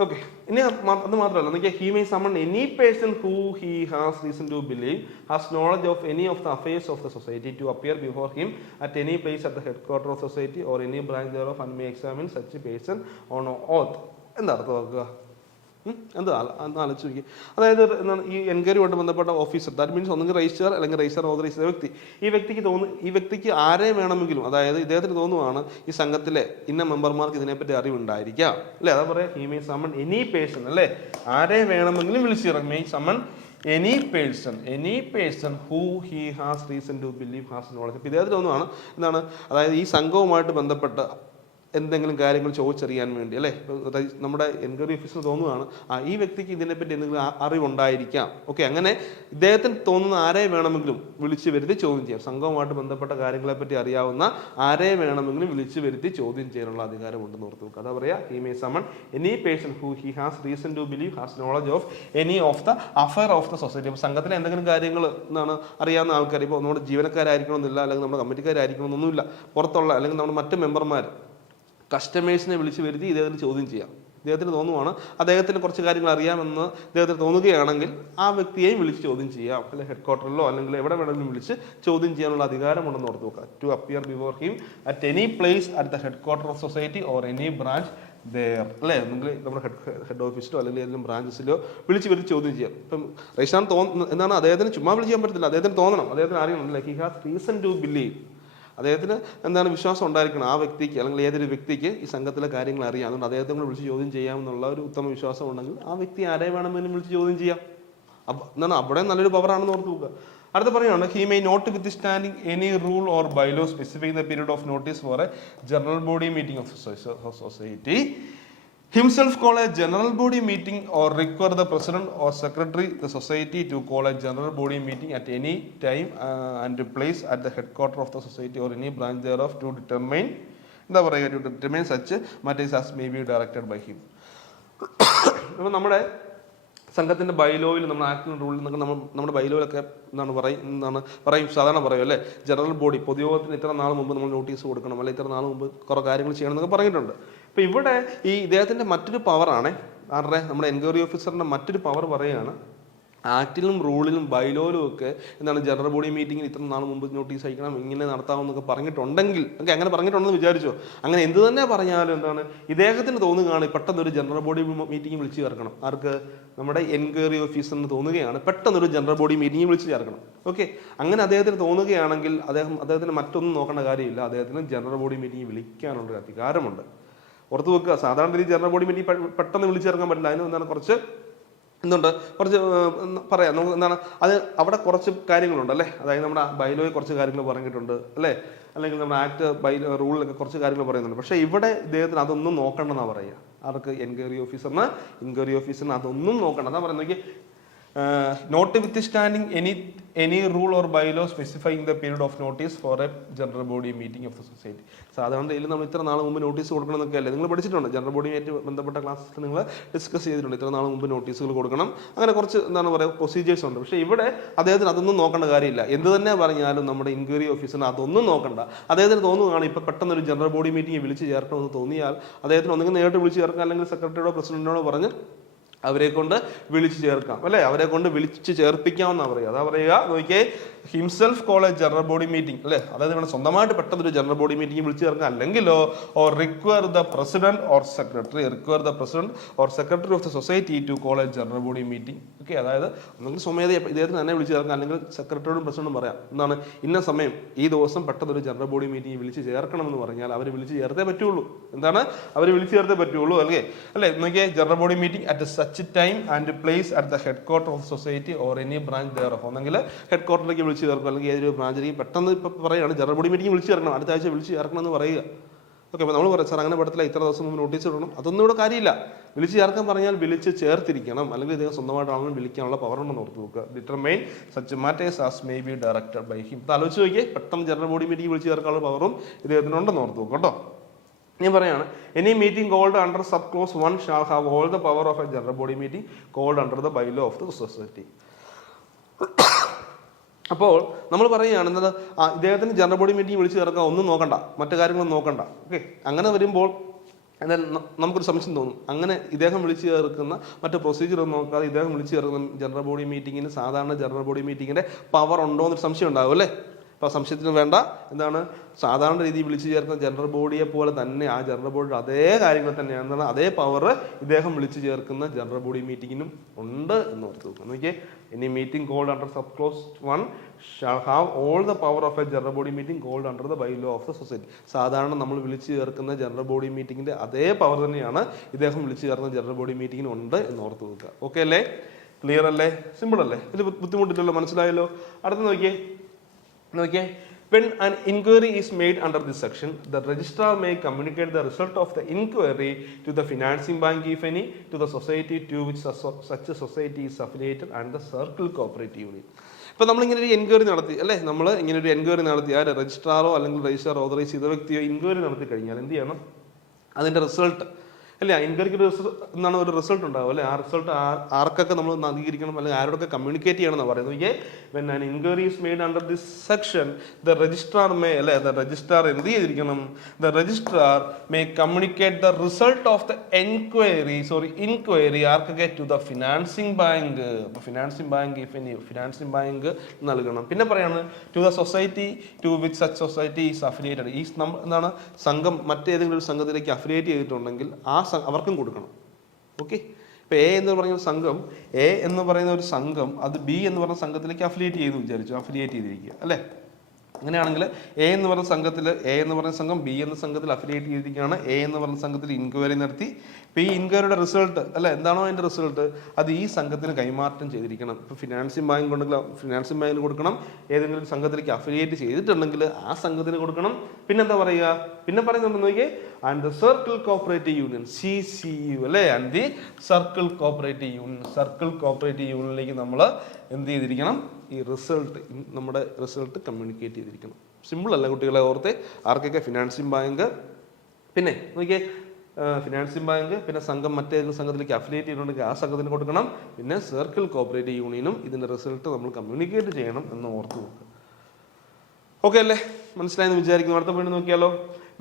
ഓക്കെ, ഇനി അത് മാത്രമല്ല, നോക്കിയാൽ he may summon any person who he has reason to believe has knowledge of any of the affairs of the society to appear before him at any place at the head quarter of society or any branch thereof and may examine such person on oath. എന്താ അർത്ഥം നോക്കുക, എന്താ ആലോചിച്ച് നോക്കി. അതായത് എന്താണ്, ഈ എൻക്വയറിയുമായിട്ട് ബന്ധപ്പെട്ട ഓഫീസർ, ദാറ്റ് മീൻസ് ഒന്നുകിൽ രജിസ്ട്രാർ അല്ലെങ്കിൽ രജിസ്ട്രാർ ഓതറൈസ് ചെയ്ത വ്യക്തി. ഈ വ്യക്തിക്ക് ആരെ വേണമെങ്കിലും, അതായത് ഇദ്ദേഹത്തിന് തോന്നുവാണ് ഈ സംഘത്തിലെ ഇന്ന മെമ്പർമാർക്ക് ഇതിനെപ്പറ്റി അറിവുണ്ടായിരിക്കാം അല്ലേ. അതാ പറയാം, he may summon any person അല്ലേ, ആരെ വേണമെങ്കിലും വിളിച്ചിറങ്ങി. May summon any person who he has reason to believe has knowledge. അപ്പോൾ ഇദ്ദേഹത്തിന് തോന്നുവാണ് എന്താണ്, അതായത് ഈ സംഘവുമായിട്ട് ബന്ധപ്പെട്ട എന്തെങ്കിലും കാര്യങ്ങൾ ചോദിച്ചറിയാൻ വേണ്ടി അല്ലേ, നമ്മുടെ എൻക്വയറി ഓഫീസർ തോന്നുകയാണ് ഈ വ്യക്തിക്ക് ഇതിനെപ്പറ്റി എന്തെങ്കിലും അറിവുണ്ടായിരിക്കാം. ഓക്കെ, അങ്ങനെ ഇദ്ദേഹത്തിന് തോന്നുന്ന ആരെ വേണമെങ്കിലും വിളിച്ചു വരുത്തി ചോദ്യം ചെയ്യാം. സംഘവുമായിട്ട് ബന്ധപ്പെട്ട കാര്യങ്ങളെപ്പറ്റി അറിയാവുന്ന ആരെ വേണമെങ്കിലും വിളിച്ചു വരുത്തി ചോദ്യം ചെയ്യാനുള്ള അധികാരം ഉണ്ടെന്ന് ഓർത്ത് വെക്കുക. അതാ പറയാ he may summon any person who he has reason to believe has knowledge of any of the affair of the society. അപ്പോൾ സംഘത്തിലെ എന്തെങ്കിലും കാര്യങ്ങൾ എന്താണ് അറിയാവുന്ന ആൾക്കാർ, ഇപ്പോൾ നമ്മുടെ ജീവനക്കാരായിരിക്കണമെന്നില്ല, അല്ലെങ്കിൽ നമ്മുടെ കമ്മിറ്റിക്കാരായിരിക്കണമെന്നൊന്നുമില്ല, പുറത്തുള്ള അല്ലെങ്കിൽ നമ്മുടെ മറ്റ് മെമ്പർമാർ കസ്റ്റമേഴ്സിനെ വിളിച്ച് വരുത്തി ഇദ്ദേഹത്തിന് ചോദ്യം ചെയ്യാം. ഇദ്ദേഹത്തിന് തോന്നുവാണ് അദ്ദേഹത്തിന് കുറച്ച് കാര്യങ്ങൾ അറിയാമെന്ന് ഇദ്ദേഹത്തിന് തോന്നുകയാണെങ്കിൽ ആ വ്യക്തിയെയും വിളിച്ച് ചോദ്യം ചെയ്യാം. അല്ലെങ്കിൽ ഹെഡ് ക്വാർട്ടറിലോ അല്ലെങ്കിൽ എവിടെ വേണമെങ്കിലും വിളിച്ച് ചോദ്യം ചെയ്യാനുള്ള അധികാരമുണ്ടെന്ന് ഓർത്ത് നോക്കുക. To appear before him at any place at the head quarter of society or any branch thereof, അല്ലേ, നിങ്ങൾ നമ്മുടെ ഹെഡ് ഓഫീസിലോ അല്ലെങ്കിൽ ഏതെങ്കിലും ബ്രാഞ്ചസിലോ വിളിച്ച് വരുത്തി ചോദ്യം ചെയ്യാം. ഇപ്പം റൈഷാൻ എന്താണ് അദ്ദേഹത്തിന് ചുമ്മാ വിളിച്ച് ചെയ്യാൻ പറ്റത്തില്ല, അദ്ദേഹത്തിന് തോന്നണം, അദ്ദേഹത്തിന് അറിയണം, അല്ലേ, he has reason to believe. അദ്ദേഹത്തിന് എന്താണ് വിശ്വാസം ഉണ്ടായിരിക്കണം ആ വ്യക്തിക്ക് അല്ലെങ്കിൽ ഏതൊരു വ്യക്തിക്ക് ഈ സംഘത്തിലെ കാര്യങ്ങൾ അറിയാം, അതുകൊണ്ട് അദ്ദേഹത്തെ കൂടെ വിളിച്ച് ചോദ്യം ചെയ്യാമെന്നുള്ള ഒരു ഉത്തമ വിശ്വാസം ഉണ്ടെങ്കിൽ ആ വ്യക്തി ആരെ വേണമെങ്കിലും വിളിച്ച് ചോദ്യം ചെയ്യാം. എന്താണ് അവിടെ നല്ലൊരു പവറാണെന്ന് ഓർത്ത് നോക്കുക. അടുത്ത പറയുകയാണ് he may notwithstanding any rule or bylaw specifying the period of notice for a general body meeting of society himself call a general body meeting or require the president or secretary the society to call a general body meeting at any time and place at the headquarters of the society or any branch thereof to determine such matters as may be directed by him. അപ്പോൾ നമ്മുടെ സംഘത്തിന്റെ ബൈലോയിൽ, നമ്മുടെ acting റൂളിൽ നിന്നൊക്കെ നമ്മുടെ ബൈലോയിലൊക്കെ പറയും സാധാരണ പറയും അല്ലേ, ജനറൽ ബോഡി പൊതുയോഗത്തിന് ഇത്ര നാൾ മുമ്പ് നമ്മൾ നോട്ടീസ് കൊടുക്കണം, അല്ലെങ്കിൽ ഇത്ര നാൾ മുമ്പ് കുറേ കാര്യങ്ങൾ ചെയ്യണം എന്നൊക്കെ പറഞ്ഞിട്ടുണ്ട്. അപ്പോൾ ഇവിടെ ഈ ഇദ്ദേഹത്തിന്റെ മറ്റൊരു പവറാണ് ആരുടെ, നമ്മുടെ എൻക്വയറി ഓഫീസറിന്റെ മറ്റൊരു പവർ പറയുകയാണ് ആക്ടിലും റൂളിലും ബൈലോയിലും ഒക്കെ എന്താണ് ജനറൽ ബോഡി മീറ്റിംഗിന് ഇത്ര നാൾ മുമ്പ് നോട്ടീസ് അയക്കണം, ഇങ്ങനെ നടത്താമെന്നൊക്കെ പറഞ്ഞിട്ടുണ്ടെങ്കിൽ, ഓക്കെ അങ്ങനെ പറഞ്ഞിട്ടുണ്ടെന്ന് വിചാരിച്ചോ, അങ്ങനെ എന്ത് തന്നെ പറഞ്ഞാലും എന്താണ് ഇദ്ദേഹത്തിന് തോന്നുകയാണ് പെട്ടെന്നൊരു ജനറൽ ബോഡി മീറ്റിംഗ് വിളിച്ച് ചേർക്കണം. ആർക്ക്, നമ്മുടെ എൻക്വയറി ഓഫീസറിന് തോന്നുകയാണ് പെട്ടെന്നൊരു ജനറൽ ബോഡി മീറ്റിംഗ് വിളിച്ച് ചേർക്കണം. ഓക്കെ, അങ്ങനെ അദ്ദേഹത്തിന് തോന്നുകയാണെങ്കിൽ അദ്ദേഹത്തിന് മറ്റൊന്നും നോക്കേണ്ട കാര്യമില്ല, അദ്ദേഹത്തിന് ജനറൽ ബോഡി മീറ്റിംഗ് വിളിക്കാനുള്ളൊരു അധികാരമുണ്ട്. ഓർത്ത് വെക്കുക, സാധാരണ രീതി ജനറൽ ബോഡി മീറ്റിംഗ് പെട്ടെന്ന് വിളിച്ചു ചേർക്കാൻ പറ്റില്ല. അതിന് എന്താണ് കുറച്ച് പറയാം നമുക്ക് എന്താണ് അത് അവിടെ കുറച്ച് കാര്യങ്ങളുണ്ട് അല്ലേ, അതായത് നമ്മുടെ ബൈലോയിൽ കുറച്ച് കാര്യങ്ങൾ പറഞ്ഞിട്ടുണ്ട് അല്ലേ, അല്ലെങ്കിൽ നമ്മുടെ ആക്ട് റൂളിലൊക്കെ കുറച്ച് കാര്യങ്ങൾ പറയുന്നുണ്ട്. പക്ഷേ ഇവിടെ ഇദ്ദേഹത്തിന് അതൊന്നും നോക്കണ്ടെന്നാണ് പറയുക. ആർക്ക്, എൻക്വയറി ഓഫീസറിന് അതൊന്നും നോക്കണ്ട. അതാ പറയുന്നത് notwithstanding any rule or bylaw specifying the period of notice for a general body meeting of the society. സാധാരണ ഇതിൽ നമ്മൾ ഇത്ര നാൾ മുമ്പ് നോട്ടീസ് കൊടുക്കണം എന്നൊക്കെ അല്ലേ നിങ്ങൾ പഠിച്ചിട്ടുണ്ട്, ജനറൽ ബോഡിയുമായിട്ട് ബന്ധപ്പെട്ട ക്ലാസ്സിൽ നിങ്ങൾ ഡിസ്കസ് ചെയ്തിട്ടുണ്ട്, ഇത്ര നാൾ മുമ്പ് നോട്ടീസുകൾ കൊടുക്കണം, അങ്ങനെ കുറച്ച് എന്താണ് പറയുക പ്രൊസീജിയേഴ്സ് ഉണ്ട്. പക്ഷേ ഇവിടെ അദ്ദേഹത്തിന് അതൊന്നും നോക്കേണ്ട കാര്യമില്ല. എന്ത് തന്നെ പറഞ്ഞാലും നമ്മുടെ എൻക്വയറി ഓഫീസറിന് അതൊന്നും നോക്കണ്ട. അദ്ദേഹത്തിന് തോന്നുകയാണ് ഇപ്പം പെട്ടെന്നൊരു ജനറൽ ബോഡി മീറ്റിംഗ് വിളിച്ച് ചേർക്കണമെന്ന് തോന്നിയാൽ അദ്ദേഹത്തിന് ഒന്നെങ്കിൽ നേരിട്ട് വിളിച്ച് ചേർക്കാം, അല്ലെങ്കിൽ സെക്രട്ടറിയോടോ പ്രസിഡന്റിനോടോ പറഞ്ഞ് അവരെ കൊണ്ട് വിളിച്ചു ചേർക്കാം അല്ലെ, അവരെ കൊണ്ട് വിളിച്ച് ചേർപ്പിക്കാമെന്നാണ് പറയുക. അതാ പറയുക, നോക്കിയേ, himself call a general body meeting അല്ലെ, അതായത് ഇവിടെ സ്വന്തമായിട്ട് പെട്ടെന്നൊരു ജനറൽ ബോഡി മീറ്റിംഗ് വിളിച്ചു ചേർക്കാം, അല്ലെങ്കിലോ or require the president or secretary of the society to call a general body meeting. Okay, അതായത് ഒന്നെങ്കിൽ സ്വമേധയാ ഇദ്ദേഹത്തിന് തന്നെ വിളിച്ചു ചേർക്കാം, അല്ലെങ്കിൽ സെക്രട്ടറിയോടും പ്രസിഡന്റും പറയാം എന്താണ് ഇന്ന സമയം ഈ ദിവസം പെട്ടെന്നൊരു ജനറൽ ബോഡി മീറ്റിംഗ് വിളിച്ച് ചേർക്കണമെന്ന് പറഞ്ഞാൽ അവർ വിളിച്ച് ചേർത്തേ പറ്റുള്ളൂ. എന്താണ് അവർ വിളിച്ചു ചേർത്തേ പറ്റുള്ളൂ അല്ലേ. നോക്കിയേ, general body meeting at such time and place at the head quarter of society or any branch thereof. ഒന്നെങ്കിൽ ഹെഡ് ക്വാർട്ടറിലേക്ക് വിളിച്ച് ചേർക്കും, അല്ലെങ്കിൽ ഏതൊരു ബ്രാഞ്ചിലേക്ക് പെട്ടെന്ന് ഇപ്പം പറയുകയാണ് ജനറൽ ബോഡി മീറ്റിംഗ് വിളിച്ച് ചേർക്കണം, അടുത്ത ആഴ്ച വിളിച്ച് ചേർക്കണം എന്ന് പറയുക. ഓക്കെ, അപ്പോൾ നമ്മൾ പറയാം സാർ അങ്ങനെ പറ്റത്തില്ല, ഇത്ര ദിവസം മുമ്പ് നോട്ടീസ് ഇടണം, അതൊന്നും ഇവിടെ കാര്യമില്ല. വിളിച്ച് ചേർക്കാൻ പറഞ്ഞാൽ വിളിച്ച് ചേർത്തിരിക്കണം, അല്ലെങ്കിൽ ഇദ്ദേഹം സ്വന്തമായിട്ടാണെന്ന് വിളിക്കാനുള്ള പവർ ഉണ്ടെന്ന് ഓർത്ത് നോക്കുക. Determine such matters as may be directed by him. ആലോചിച്ച് നോക്കിയേ, പെട്ടെന്ന് ജനറൽ ബോഡി മീറ്റിംഗ് വിളിച്ച് ചേർക്കാനുള്ള പവറും ഇദ്ദേഹത്തിനുണ്ടെന്ന് ഓർത്ത് നോക്കുക കേട്ടോ. ഞാൻ പറയാണ്, any meeting called under sub clause 1 shall have all the power of a general body meeting called under the bylaw of the society. അപ്പോൾ നമ്മൾ പറയുകയാണ് എന്നത് ഇദ്ദേഹത്തിന് ജനറൽ ബോഡി മീറ്റിംഗ് വിളിച്ച് ചേർക്കാൻ ഒന്നും നോക്കണ്ട, മറ്റു കാര്യങ്ങളൊന്നും നോക്കണ്ട. ഓക്കെ, അങ്ങനെ വരുമ്പോൾ എന്നാൽ നമുക്കൊരു സംശയം തോന്നും, അങ്ങനെ ഇദ്ദേഹം വിളിച്ച് ചേർക്കുന്ന മറ്റു പ്രൊസീജിയർ ഒന്നും നോക്കാതെ ഇദ്ദേഹം വിളിച്ച് ചേർക്കുന്ന ജനറൽ ബോഡി മീറ്റിങ്ങിന് സാധാരണ ജനറൽ ബോഡി മീറ്റിങ്ങിന്റെ പവർ ഉണ്ടോ എന്നൊരു സംശയം ഉണ്ടാവും അല്ലേ. അപ്പോൾ സംശയത്തിന് വേണ്ട, എന്താണ് സാധാരണ രീതിയിൽ വിളിച്ചു ചേർക്കുന്ന ജനറൽ ബോഡിയെ പോലെ തന്നെ ആ ജനറൽ ബോഡിയുടെ അതേ കാര്യങ്ങൾ തന്നെയാണ്, എന്താണ് അതേ പവർ ഇദ്ദേഹം വിളിച്ചു ചേർക്കുന്ന ജനറൽ ബോഡി മീറ്റിങ്ങിനും ഉണ്ട് എന്ന് ഓർത്ത് നോക്കുക. നോക്കിയേ, any meeting called under sub clause 1 shall have all the power of a general body meeting called under the bylaw of the society. സാധാരണ നമ്മൾ വിളിച്ചു ചേർക്കുന്ന ജനറൽ ബോഡി മീറ്റിങ്ങിന്റെ അതേ പവർ തന്നെയാണ് ഇദ്ദേഹം വിളിച്ചു ചേർക്കുന്ന ജനറൽ ബോഡി മീറ്റിങ്ങിന് ഉണ്ട് എന്ന് ഓർത്ത് നോക്കുക. ഓക്കെ അല്ലേ, ക്ലിയർ അല്ലേ, സിമ്പിൾ അല്ലേ, ഇത് ബുദ്ധിമുട്ടില്ലല്ലോ, മനസ്സിലായല്ലോ. അടുത്ത് നോക്കിയേ, When an inquiry is made under this section, the registrar may communicate the result of the inquiry to the financing bank, if any, to the society to which such a society is affiliated and the circle cooperative union. ഇപ്പോൾ നമ്മളിങ്ങനെ ഒരു enquiry നടത്തി അല്ലേ, നമ്മൾ ഇങ്ങനെ ഒരു enquiry നടത്തി ആ രജിസ്ട്രാറോ അല്ലെങ്കിൽ രജിസ്ട്രാർ ഓതറൈസ് ചെയ്ത വ്യക്തിയോ എൻക്വയറി നടത്തി കഴിഞ്ഞാൽ എന്ത് ചെയ്യണം, അതിൻ്റെ റിസൾട്ട് അല്ലേ, എൻക്വയറിക്ക് എന്താണ് ഒരു റിസൾട്ട് ഉണ്ടാവും അല്ലേ, ആ റിസൾട്ട് ആർക്കൊക്കെ നമ്മൾ അംഗീകരിക്കണം അല്ലെങ്കിൽ ആരോടൊക്കെ കമ്മ്യൂണിക്കേറ്റ് ചെയ്യണം എന്നാണ് പറയുന്നത്. When an enquiry is made under this section the registrar may അല്ലെ ദ രജിസ്ട്രാർ എന്ത് ചെയ്തിരിക്കണം, the registrar may communicate the result of the inquiry ആർക്കൊക്കെ ടു ദ ഫിനാൻസിങ് ബാങ്ക്. അപ്പോൾ ഫിനാൻസിങ് ബാങ്ക് ഫിനാൻസിങ് ബാങ്ക് നൽകണം. പിന്നെ പറയാണ് to the society to which such society is affiliated. ഈ എന്താണ് സംഘം മറ്റേതെങ്കിലും ഒരു സംഘത്തിലേക്ക് അഫിലിയേറ്റ് ചെയ്തിട്ടുണ്ടെങ്കിൽ ആ അവർക്കും കൊടുക്കണം. ഓക്കെ, ഇപ്പൊ എ എന്ന് പറയുന്ന സംഘം ഒരു സംഘം അത് ബി എന്ന് പറഞ്ഞ സംഘത്തിലേക്ക് അഫിലിയേറ്റ് ചെയ്തു വിചാരിച്ചു, അഫിലിയേറ്റ് ചെയ്തിരിക്കുക അല്ലേ. അങ്ങനെയാണെങ്കിൽ എ എന്ന് പറഞ്ഞ സംഘം ബി എന്ന സംഘത്തിൽ അഫിലിയേറ്റ് ചെയ്തിരിക്കുകയാണ്. എ എന്ന് പറഞ്ഞ സംഘത്തിൽ ഇൻക്വയറി നടത്തി. ഇപ്പൊ ഈ ഇൻക്വയറിയുടെ റിസൾട്ട് അല്ലെ എന്താണോ അതിന്റെ റിസൾട്ട് അത് ഈ സംഘത്തിന് കൈമാറ്റം ചെയ്തിരിക്കണം. ഇപ്പൊ ഫിനാൻസിങ് ബാങ്ക് ഉണ്ടെങ്കിൽ ഫിനാൻസിങ് ബാങ്കിന് കൊടുക്കണം. ഏതെങ്കിലും സംഘത്തിലേക്ക് അഫിലിയേറ്റ് ചെയ്തിട്ടുണ്ടെങ്കിൽ ആ സംഘത്തിന് കൊടുക്കണം. പിന്നെന്താ പറയുക, പിന്നെ പറയുന്നുണ്ടെന്ന് നോക്കിയേ, and the circle cooperative union CCU അല്ലെ, ആൻഡ് ദി സർക്കിൾ കോപ്പറേറ്റീവ് യൂണിയനിലേക്ക് നമ്മൾ എന്ത് ചെയ്തിരിക്കണം, ഈ നമ്മുടെ റിസൾട്ട് കമ്മ്യൂണിക്കേറ്റ് ചെയ്തിരിക്കണം. സിമ്പിൾ അല്ല കുട്ടികളെ, ഓർത്തെ. ആർക്കൊക്കെ, ഫിനാൻസിങ് ബാങ്ക്, പിന്നെ നോക്കിയേ ഫിനാൻസിങ് ബാങ്ക്, പിന്നെ സംഘം മറ്റേതെങ്കിലും സംഘത്തിലേക്ക് അഫിലിയേറ്റ് ചെയ്തിട്ടുണ്ടെങ്കിൽ ആ സംഘത്തിന് കൊടുക്കണം. പിന്നെ സർക്കിൾ കോപ്പറേറ്റീവ് യൂണിയനും ഇതിന്റെ റിസൾട്ട് നമ്മൾ കമ്മ്യൂണിക്കേറ്റ് ചെയ്യണം എന്ന് ഓർത്ത് നോക്കുക. ഓക്കെ അല്ലേ, മനസ്സിലായെന്ന് വിചാരിക്കുന്നു. അടുത്ത പോയിന്റ് നോക്കിയാലോ.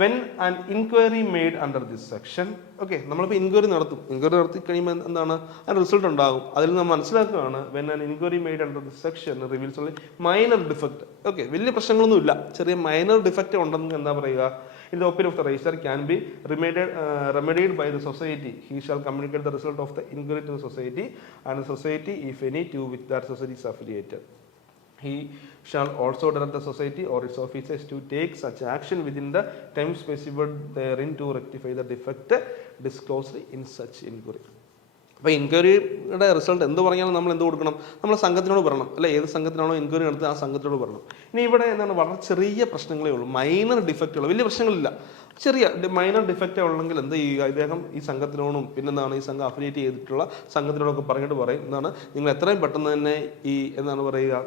When an inquiry made under this section, okay, നമ്മളിപ്പോൾ ഇൻക്വയറി നടത്തി കഴിയുമ്പോൾ എന്താണ് അതിന് റിസൾട്ട് ഉണ്ടാകും. അതിൽ നമ്മൾ മനസ്സിലാക്കുകയാണ് when an inquiry made under this section reveals only minor defect. Okay, വലിയ പ്രശ്നങ്ങളൊന്നും ഇല്ല, ചെറിയ മൈനർ ഡിഫക്റ്റ് ഉണ്ടെന്ന് എന്താ പറയുക, in the opinion of the registrar can be remedied by the society. He shall communicate the result of the inquiry to the society and the society, if any, to which that society is affiliated. He shall also direct the society or its officers to take such action within the time specified therein to rectify the defect disclosed in such inquiry. അപ്പോൾ ഇൻക്വയറിയുടെ result എന്ത് പറഞ്ഞാലും നമ്മൾ എന്ത് കൊടുക്കണം, നമ്മൾ സംഘത്തിനോട് പറയണം അല്ലെ. ഏത് സംഘത്തിനാണോ ഇൻക്വയറി നടത്തുക ആ സംഘത്തിനോട് പറയണം. ഇനി ഇവിടെ എന്താണ്, വളരെ ചെറിയ പ്രശ്നങ്ങളേ ഉള്ളൂ, മൈനർ ഡിഫക്റ്റുകൾ, വലിയ പ്രശ്നങ്ങളില്ല, ചെറിയ മൈനർ ഡിഫക്റ്റ് ഉള്ളെങ്കിൽ എന്ത് ചെയ്യുക, ഇദ്ദേഹം ഈ സംഘത്തിനോടും പിന്നെന്താണ് ഈ സംഘം അഫിലിയേറ്റ് ചെയ്തിട്ടുള്ള സംഘത്തിനോടൊക്കെ പറഞ്ഞിട്ട് പറയും എന്താണ്, നിങ്ങൾ എത്രയും പെട്ടെന്ന് തന്നെ ഈ എന്താണ് പറയുക,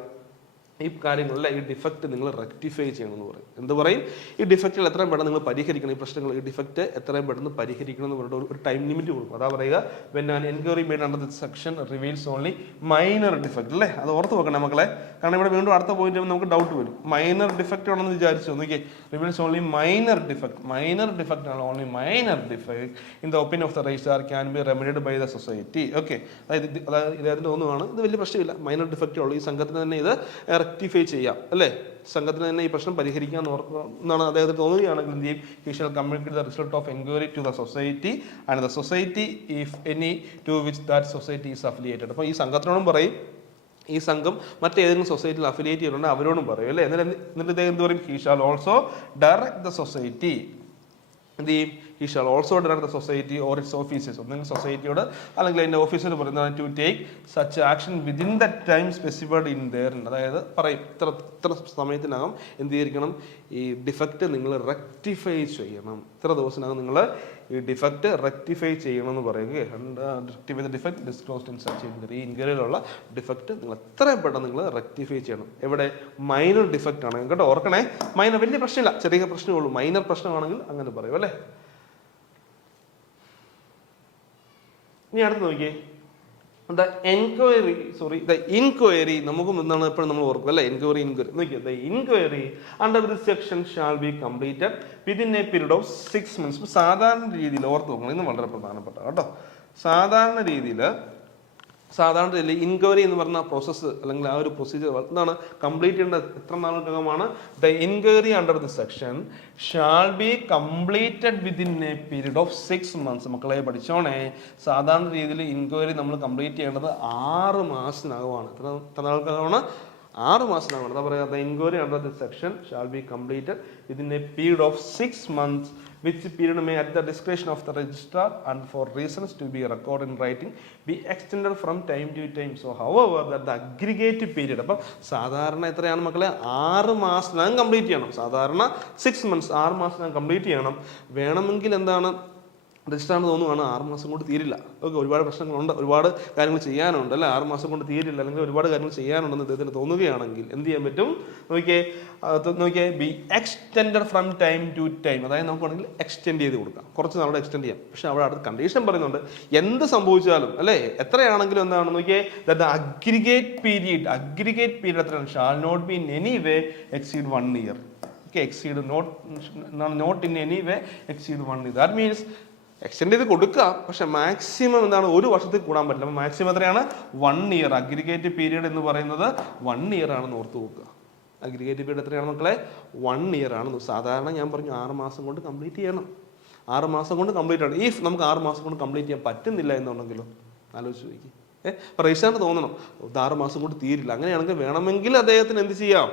ഈ കാര്യങ്ങളിലെ ഈ ഡിഫക്റ്റ് നിങ്ങൾ റെക്ടിഫൈ ചെയ്യണമെന്ന് പറയും. എന്ത് പറയും, ഈ ഡിഫക്റ്റുകൾ എത്രയും പെട്ടെന്ന് നിങ്ങൾ പരിഹരിക്കണം, ഈ പ്രശ്നങ്ങൾ ഈ ഡിഫക്റ്റ് എത്രയും പെട്ടെന്ന് പരിഹരിക്കണം എന്ന് പറഞ്ഞിട്ട് ഒരു ടൈം ലിമിറ്റ് കൊടുക്കും. അതാ പറയുക when an enquiry made under this section reveals only minor defect അല്ലേ. അത് ഓർത്ത് വെക്കണം മക്കളെ, കാരണം ഇവിടെ വീണ്ടും അടുത്ത പോയിന്റ് നമുക്ക് ഡൗട്ട് വരും. മൈനർ ഡിഫക്റ്റ് ആണെന്ന് വിചാരിച്ചു നോക്കിയേ, റിവീൽസ് ഓൺലി മൈനർ ഡിഫക്റ്റ് ആണ്, only minor defect in the opinion of the registrar can be remedied by the society. Okay, അതായത് ഇതിന്റെ ഒന്നുമാണ്, ഇത് വലിയ പ്രശ്നമില്ല, മൈനർ ഡിഫക്റ്റ് ഉള്ളൂ, ഈ സംഘത്തിന് തന്നെ ഇത് റെക്ടിഫൈ ചെയ്യാം അല്ലേ, സംഘത്തിന് തന്നെ ഈ പ്രശ്നം പരിഹരിക്കാന്ന് എന്നാണ് അദ്ദേഹത്തിന് തോന്നുകയാണെങ്കിൽ എന്ത് ചെയ്യും, he shall communicate the result of enquiry to the society and the society if any to which that society is affiliated. അപ്പോൾ ഈ സംഘത്തിനോടും പറയും, ഈ സംഘം മറ്റേതെങ്കിലും സൊസൈറ്റിയിൽ അഫിലിയേറ്റ് ചെയ്തിട്ടുണ്ടെങ്കിൽ അവരോടും പറയും അല്ലേ. എന്നിട്ട് ഇദ്ദേഹം എന്ത് പറയും, he shall also direct the society, എന്ത് ചെയ്യും, he shall also direct the society or its officers, ഒന്നെങ്കിൽ സൊസൈറ്റിയോട് അല്ലെങ്കിൽ അതിൻ്റെ ഓഫീസർ പറയുന്നതാണ് to take such action within the time specified in there. അതായത് പറയും ഇത്ര സമയത്തിനകം എന്ത് ചെയ്തിരിക്കണം, ഈ ഡിഫക്റ്റ് നിങ്ങൾ റെക്ടിഫൈ ചെയ്യണം, ഇത്ര ദിവസത്തിനകം നിങ്ങൾ ഈ ഡിഫക്റ്റ് റെക്ടിഫൈ ചെയ്യണം എന്ന് പറയുക. Defect disclosed in such inquiry, ഈ ഇൻക്വയറിയിലുള്ള ഡിഫക്റ്റ് നിങ്ങൾ എത്രയും പെട്ടെന്ന് നിങ്ങൾ റെക്ടിഫൈ ചെയ്യണം. എവിടെ, മൈനർ ഡിഫക്റ്റ് ആണ് കേട്ടോ, ഓർക്കണേ, മൈനർ, വലിയ പ്രശ്നമില്ല, ചെറിയ പ്രശ്നമുള്ളൂ, മൈനർ പ്രശ്നമാണെങ്കിൽ അങ്ങനെ പറയും അല്ലേ. ഇനി അടുത്ത് നോക്കിയേ, ദ ഇൻക്വയറി നമുക്കും എന്താണ് എപ്പോഴും നമ്മൾ ഓർക്കും അല്ലെ, എൻക്വയറി നോക്കിയേ, the inquiry under this section shall be completed within a period of 6 months. സാധാരണ രീതിയിൽ ഓർത്ത് നോക്കണം, ഇന്ന് വളരെ പ്രധാനപ്പെട്ട കേട്ടോ. സാധാരണ രീതിയിൽ ഇൻക്വയറി എന്ന് പറഞ്ഞ പ്രോസസ്സ് അല്ലെങ്കിൽ ആ ഒരു പ്രൊസീജിയർ എന്താണ്, കംപ്ലീറ്റ് ചെയ്യേണ്ട എത്ര നാളുകമാണ്, the inquiry under the section shall be completed within a period of 6 months. മക്കളെ പഠിച്ചോണേ, സാധാരണ രീതിയിൽ ഇൻക്വയറി നമ്മൾ കംപ്ലീറ്റ് ചെയ്യേണ്ടത് 6 മാസത്തിനകമാണ്. എത്ര നാളുകമാണ്, 6 മാസത്തിനാണ്. എന്താ പറയുക, the inquiry under this section shall be completed within a period of 6 months, which period may at the discretion of the registrar and for reasons to be recorded in writing be extended from time to time. So however that the aggregate period, അപ്പം സാധാരണ എത്രയാണ് മക്കളെ, 6 മാസത്തിനകം complete ചെയ്യണം. സാധാരണ 6 months, 6 മാസത്തിനകം complete ചെയ്യണം. വേണമെങ്കിൽ എന്താണ്, രജിസ്റ്ററാണെന്ന് തോന്നുവാണ് 6 മാസം കൊണ്ട് തീരില്ല. ഓക്കെ, ഒരുപാട് പ്രശ്നങ്ങളുണ്ട്, ഒരുപാട് കാര്യങ്ങൾ ചെയ്യാനുണ്ട് അല്ലേ, 6 മാസം കൊണ്ട് തീരില്ല, അല്ലെങ്കിൽ ഒരുപാട് കാര്യങ്ങൾ ചെയ്യാനുണ്ടെന്ന് ഇദ്ദേഹത്തിന് തോന്നുകയാണെങ്കിൽ എന്ത് ചെയ്യാൻ പറ്റും, നോക്കിയേ be extended from time to time. അതായത് നമുക്ക് വേണമെങ്കിൽ എക്സ്റ്റെൻഡ് ചെയ്ത് കൊടുക്കാം, കുറച്ച് നാളോടെ എക്സ്റ്റെൻഡ് ചെയ്യാം. പക്ഷേ അവിടെ അടുത്ത കണ്ടീഷൻ പറയുന്നുണ്ട്, എന്ത് സംഭവിച്ചാലും അല്ലേ, എത്രയാണെങ്കിലും എന്താണ് നോക്കിയേ, ദാറ്റ് ദ അഗ്രിഗേറ്റ് പീരീഡ് എത്രയാണ്, shall not be in any way exceed 1 year. Okay, exceed not in any way exceed 1 year. That means extend ചെയ്ത് കൊടുക്കാം, പക്ഷെ മാക്സിമം എന്താണ്, 1 വർഷത്തിൽ കൂടാൻ പറ്റില്ല. അപ്പോൾ മാക്സിമം എത്രയാണ്, 1 year. അഗ്രിഗേറ്റ് പീരീഡ് എന്ന് പറയുന്നത് 1 year ആണെന്ന് ഓർത്ത് നോക്കുക. അഗ്രിഗേറ്റ് പീരീഡ് എത്രയാണ് മക്കളെ, 1 year ആണ്. സാധാരണ ഞാൻ പറഞ്ഞു 6 മാസം കൊണ്ട് കംപ്ലീറ്റ് ചെയ്യണം. 6 മാസം കൊണ്ട് കംപ്ലീറ്റ് ആണ്. ഇഫ് നമുക്ക് 6 മാസം കൊണ്ട് കംപ്ലീറ്റ് ചെയ്യാൻ പറ്റുന്നില്ല എന്നുണ്ടെങ്കിലോ, ആലോചിച്ച് നോക്കി. രജിസ്ട്രാറിന് തോന്നണം 6 മാസം കൊണ്ട് തീരില്ല. അങ്ങനെയാണെങ്കിൽ വേണമെങ്കിൽ അദ്ദേഹത്തിന് എന്ത് ചെയ്യാം,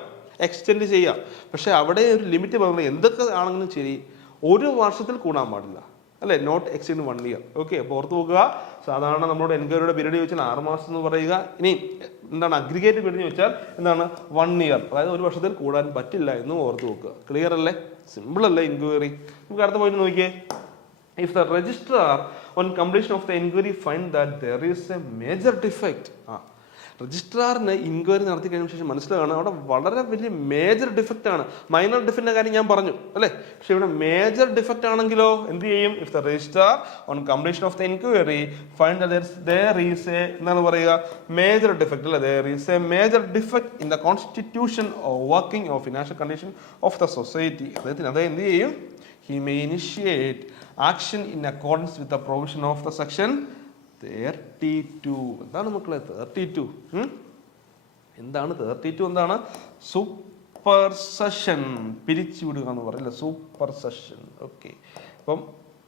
എക്സ്റ്റെൻഡ് ചെയ്യാം. പക്ഷെ അവിടെ ഒരു ലിമിറ്റ് പറയുന്നത്, എന്തൊക്കെ ആണെങ്കിലും ശരി 1 വർഷത്തിൽ കൂടാൻ പാടില്ല അല്ലേ, നോട്ട് എക്സീഡ് 1 year. ഓക്കെ, അപ്പോൾ ഓർത്ത് നോക്കുക, സാധാരണ നമ്മളോട് എൻക്വയറിയുടെ പീരീഡ് ചോദിച്ചാൽ 6 മാസം എന്ന് പറയുക. ഇനി എന്താണ് അഗ്രിഗേറ്റ് പീരീഡ് ചോദിച്ചാൽ എന്താണ്, 1 year. അതായത് 1 വർഷത്തിൽ കൂടാൻ പറ്റില്ല എന്ന് ഓർത്ത് നോക്കുക. ക്ലിയർ അല്ലേ, സിമ്പിൾ അല്ലേ ഇൻക്വയറി. നമുക്ക് അടുത്ത പോയിട്ട് നോക്കിയേ, if the registrar on completion of the inquiry find that there is a major defect, രജിസ്ട്രാറിന് ഇൻക്വയറി നടത്തി കഴിഞ്ഞ ശേഷം മനസ്സിലാകാണ് അവിടെ വളരെ വലിയ മേജർ ഡിഫക്റ്റ് ആണ്. മൈനർ ഡിഫക്റ്റിന്റെ കാര്യം ഞാൻ പറഞ്ഞു അല്ലേ, പക്ഷെ ഇവിടെ മേജർ ഡിഫക്റ്റ് ആണെങ്കിലോ എന്ത് ചെയ്യും, if the registrar on completion of the inquiry find there is a എന്താണ് പറയുക, മേജർ ഡിഫക്റ്റ് അല്ലേ, there is a major defect in the constitution or working or financial condition of the society. അദ്ദേഹത്തിന് അതേ എന്ത് ചെയ്യും, he may initiate action in accordance with the provision of the section 32. എന്താണ് മക്കളെ 32? എന്താണ് 32? എന്താണ്, സൂപ്പർസെഷൻ, പിരിച്ചുവിടുക എന്ന് പറയില്ല, സൂപ്പർസെഷൻ. ഓക്കെ, അപ്പം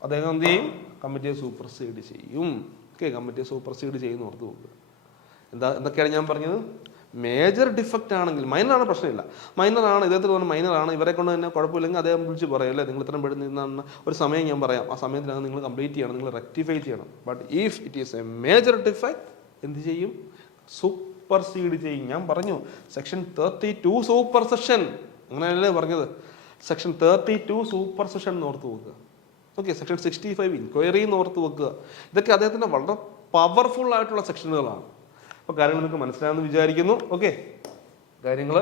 അദ്ദേഹം എന്ത് ചെയ്യും, കമ്മിറ്റിയെ സൂപ്പർസീഡ് ചെയ്യും. ഓക്കെ, കമ്മിറ്റിയെ സൂപ്പർസീഡ് ചെയ്യുന്ന ഓർത്ത് നോക്കുക. എന്തൊക്കെയാണ് ഞാൻ പറഞ്ഞത്, മേജർ ഡിഫക്റ്റ് ആണെങ്കിൽ, മൈനറാണ് പ്രശ്നമില്ല, മൈനറാണ് ഇദ്ദേഹത്തിന് തോന്നുന്നു മൈനറാണ്, ഇവരെ കൊണ്ട് തന്നെ കുഴപ്പമില്ലെങ്കിൽ അദ്ദേഹം വിളിച്ച് പറയും അല്ലേ, നിങ്ങൾ ഇത്രയും പെടുന്ന നിന്നാണ് ഒരു സമയം ഞാൻ പറയാം, ആ സമയത്തിനകം നിങ്ങൾ കംപ്ലീറ്റ് ചെയ്യണം, നിങ്ങൾ റെക്ടിഫൈ ചെയ്യണം. But if it is A major defect എന്ത് ചെയ്യും, സൂപ്പർസീഡ് ചെയ്യും. ഞാൻ പറഞ്ഞു സെക്ഷൻ 32 സൂപ്പർ സെഷൻ, അങ്ങനെയല്ലേ പറഞ്ഞത്, സെക്ഷൻ 32 സൂപ്പർ സെഷൻ എന്ന് ഓർത്ത് വെക്കുക. ഓക്കെ, സെക്ഷൻ 65 ഇൻക്വയറി എന്ന് ഓർത്ത് വെക്കുക. ഇതൊക്കെ അദ്ദേഹത്തിൻ്റെ വളരെ പവർഫുൾ ആയിട്ടുള്ള സെക്ഷനുകളാണ്. അപ്പോൾ കാര്യങ്ങൾ നിങ്ങൾക്ക് മനസ്സിലായെന്ന് വിചാരിക്കുന്നു. ഓക്കെ, കാര്യങ്ങൾ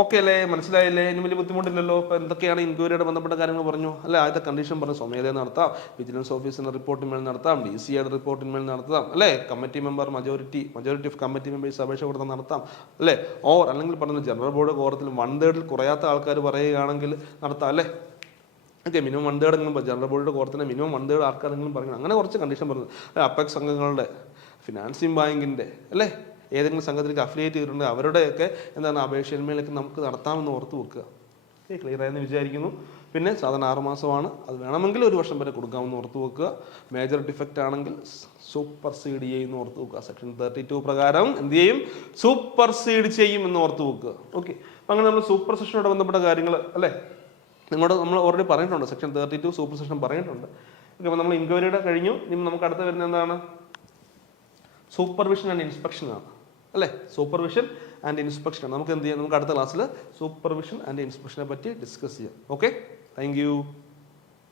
ഓക്കെ അല്ലേ, മനസ്സിലായില്ലേ, ഇനി വലിയ ബുദ്ധിമുട്ടില്ലല്ലോ. ഇപ്പോൾ എന്തൊക്കെയാണ് ഇൻക്വയറിയുടെ ബന്ധപ്പെട്ട കാര്യങ്ങൾ പറഞ്ഞു അല്ലേ. ആദ്യത്തെ കണ്ടീഷൻ പറഞ്ഞു, സ്വമേധയ നടത്താം, വിജിലൻസ് ഓഫീസിൻ്റെ റിപ്പോർട്ടിന്മേൽ നടത്താം, DCIയുടെ റിപ്പോർട്ടിന്മേൽ നടത്താം അല്ലേ, committee member majority of committee members അപേക്ഷ കൊടുത്താൽ നടത്താം അല്ലേ, ഓർ അല്ലെങ്കിൽ പറഞ്ഞ ജനറൽ ബോർഡ് കോറത്തിൽ 1/3 കുറയാത്ത ആൾക്കാർ പറയുകയാണെങ്കിൽ നടത്താം അല്ലേ. ഓക്കെ, മിനിമം 1/3 എങ്കിലും ജനറൽ ബോർഡിൻ്റെ കോറത്തിന് മിനിമം 1/3 ആൾക്കാരെങ്കിലും പറയണം. അങ്ങനെ കുറച്ച് കണ്ടീഷൻ പറഞ്ഞു. അപ്പെക്സ് സംഘങ്ങളുടെ, ഫിനാൻസിങ് ബാങ്കിൻ്റെ അല്ലേ, ഏതെങ്കിലും സംഘത്തിലേക്ക് അഫിലിയേറ്റ് ചെയ്തിട്ടുണ്ട് അവരുടെയൊക്കെ എന്താണ് അപേക്ഷയിന്മേലൊക്കെ നമുക്ക് നടത്താമെന്ന് ഓർത്ത് വെക്കുക. ക്ലിയർ ആയെന്ന് വിചാരിക്കുന്നു. പിന്നെ സാധാരണ 6 മാസമാണ്, അത് വേണമെങ്കിൽ 1 വർഷം വരെ കൊടുക്കാമെന്ന് ഓർത്ത് വെക്കുക. മേജർ ഡിഫക്റ്റ് ആണെങ്കിൽ സൂപ്പർസീഡ് ചെയ്യുമെന്ന് ഓർത്ത് വെക്കുക. സെക്ഷൻ 32 പ്രകാരം എന്ത് ചെയ്യും, സൂപ്പർസീഡ് ചെയ്യും എന്ന് ഓർത്ത് വെക്കുക. ഓക്കെ, അപ്പം അങ്ങനെ നമ്മൾ സൂപ്പർ സെഷനോട് ബന്ധപ്പെട്ട കാര്യങ്ങൾ അല്ലേ നമ്മൾ ഓൾറെഡി പറഞ്ഞിട്ടുണ്ട്, സെക്ഷൻ 32 സൂപ്പർ സെഷൻ പറഞ്ഞിട്ടുണ്ട്. ഓക്കെ, അപ്പം നമ്മൾ ഇൻക്വയറിയുടെ കഴിഞ്ഞു. ഇനി നമുക്ക് അടുത്ത് വരുന്നത് എന്താണ്, സൂപ്പർവിഷൻ ആൻഡ് ഇൻസ്പെക്ഷൻ ആണ് അല്ലേ. സൂപ്പർവിഷൻ ആൻഡ് ഇൻസ്പെക്ഷൻ നമുക്ക് എന്ത് ചെയ്യാം, നമുക്ക് അടുത്ത ക്ലാസ്സിൽ സൂപ്പർവിഷൻ ആൻഡ് ഇൻസ്പെക്ഷനെ പറ്റി ഡിസ്കസ് ചെയ്യാം. Okay, thank you.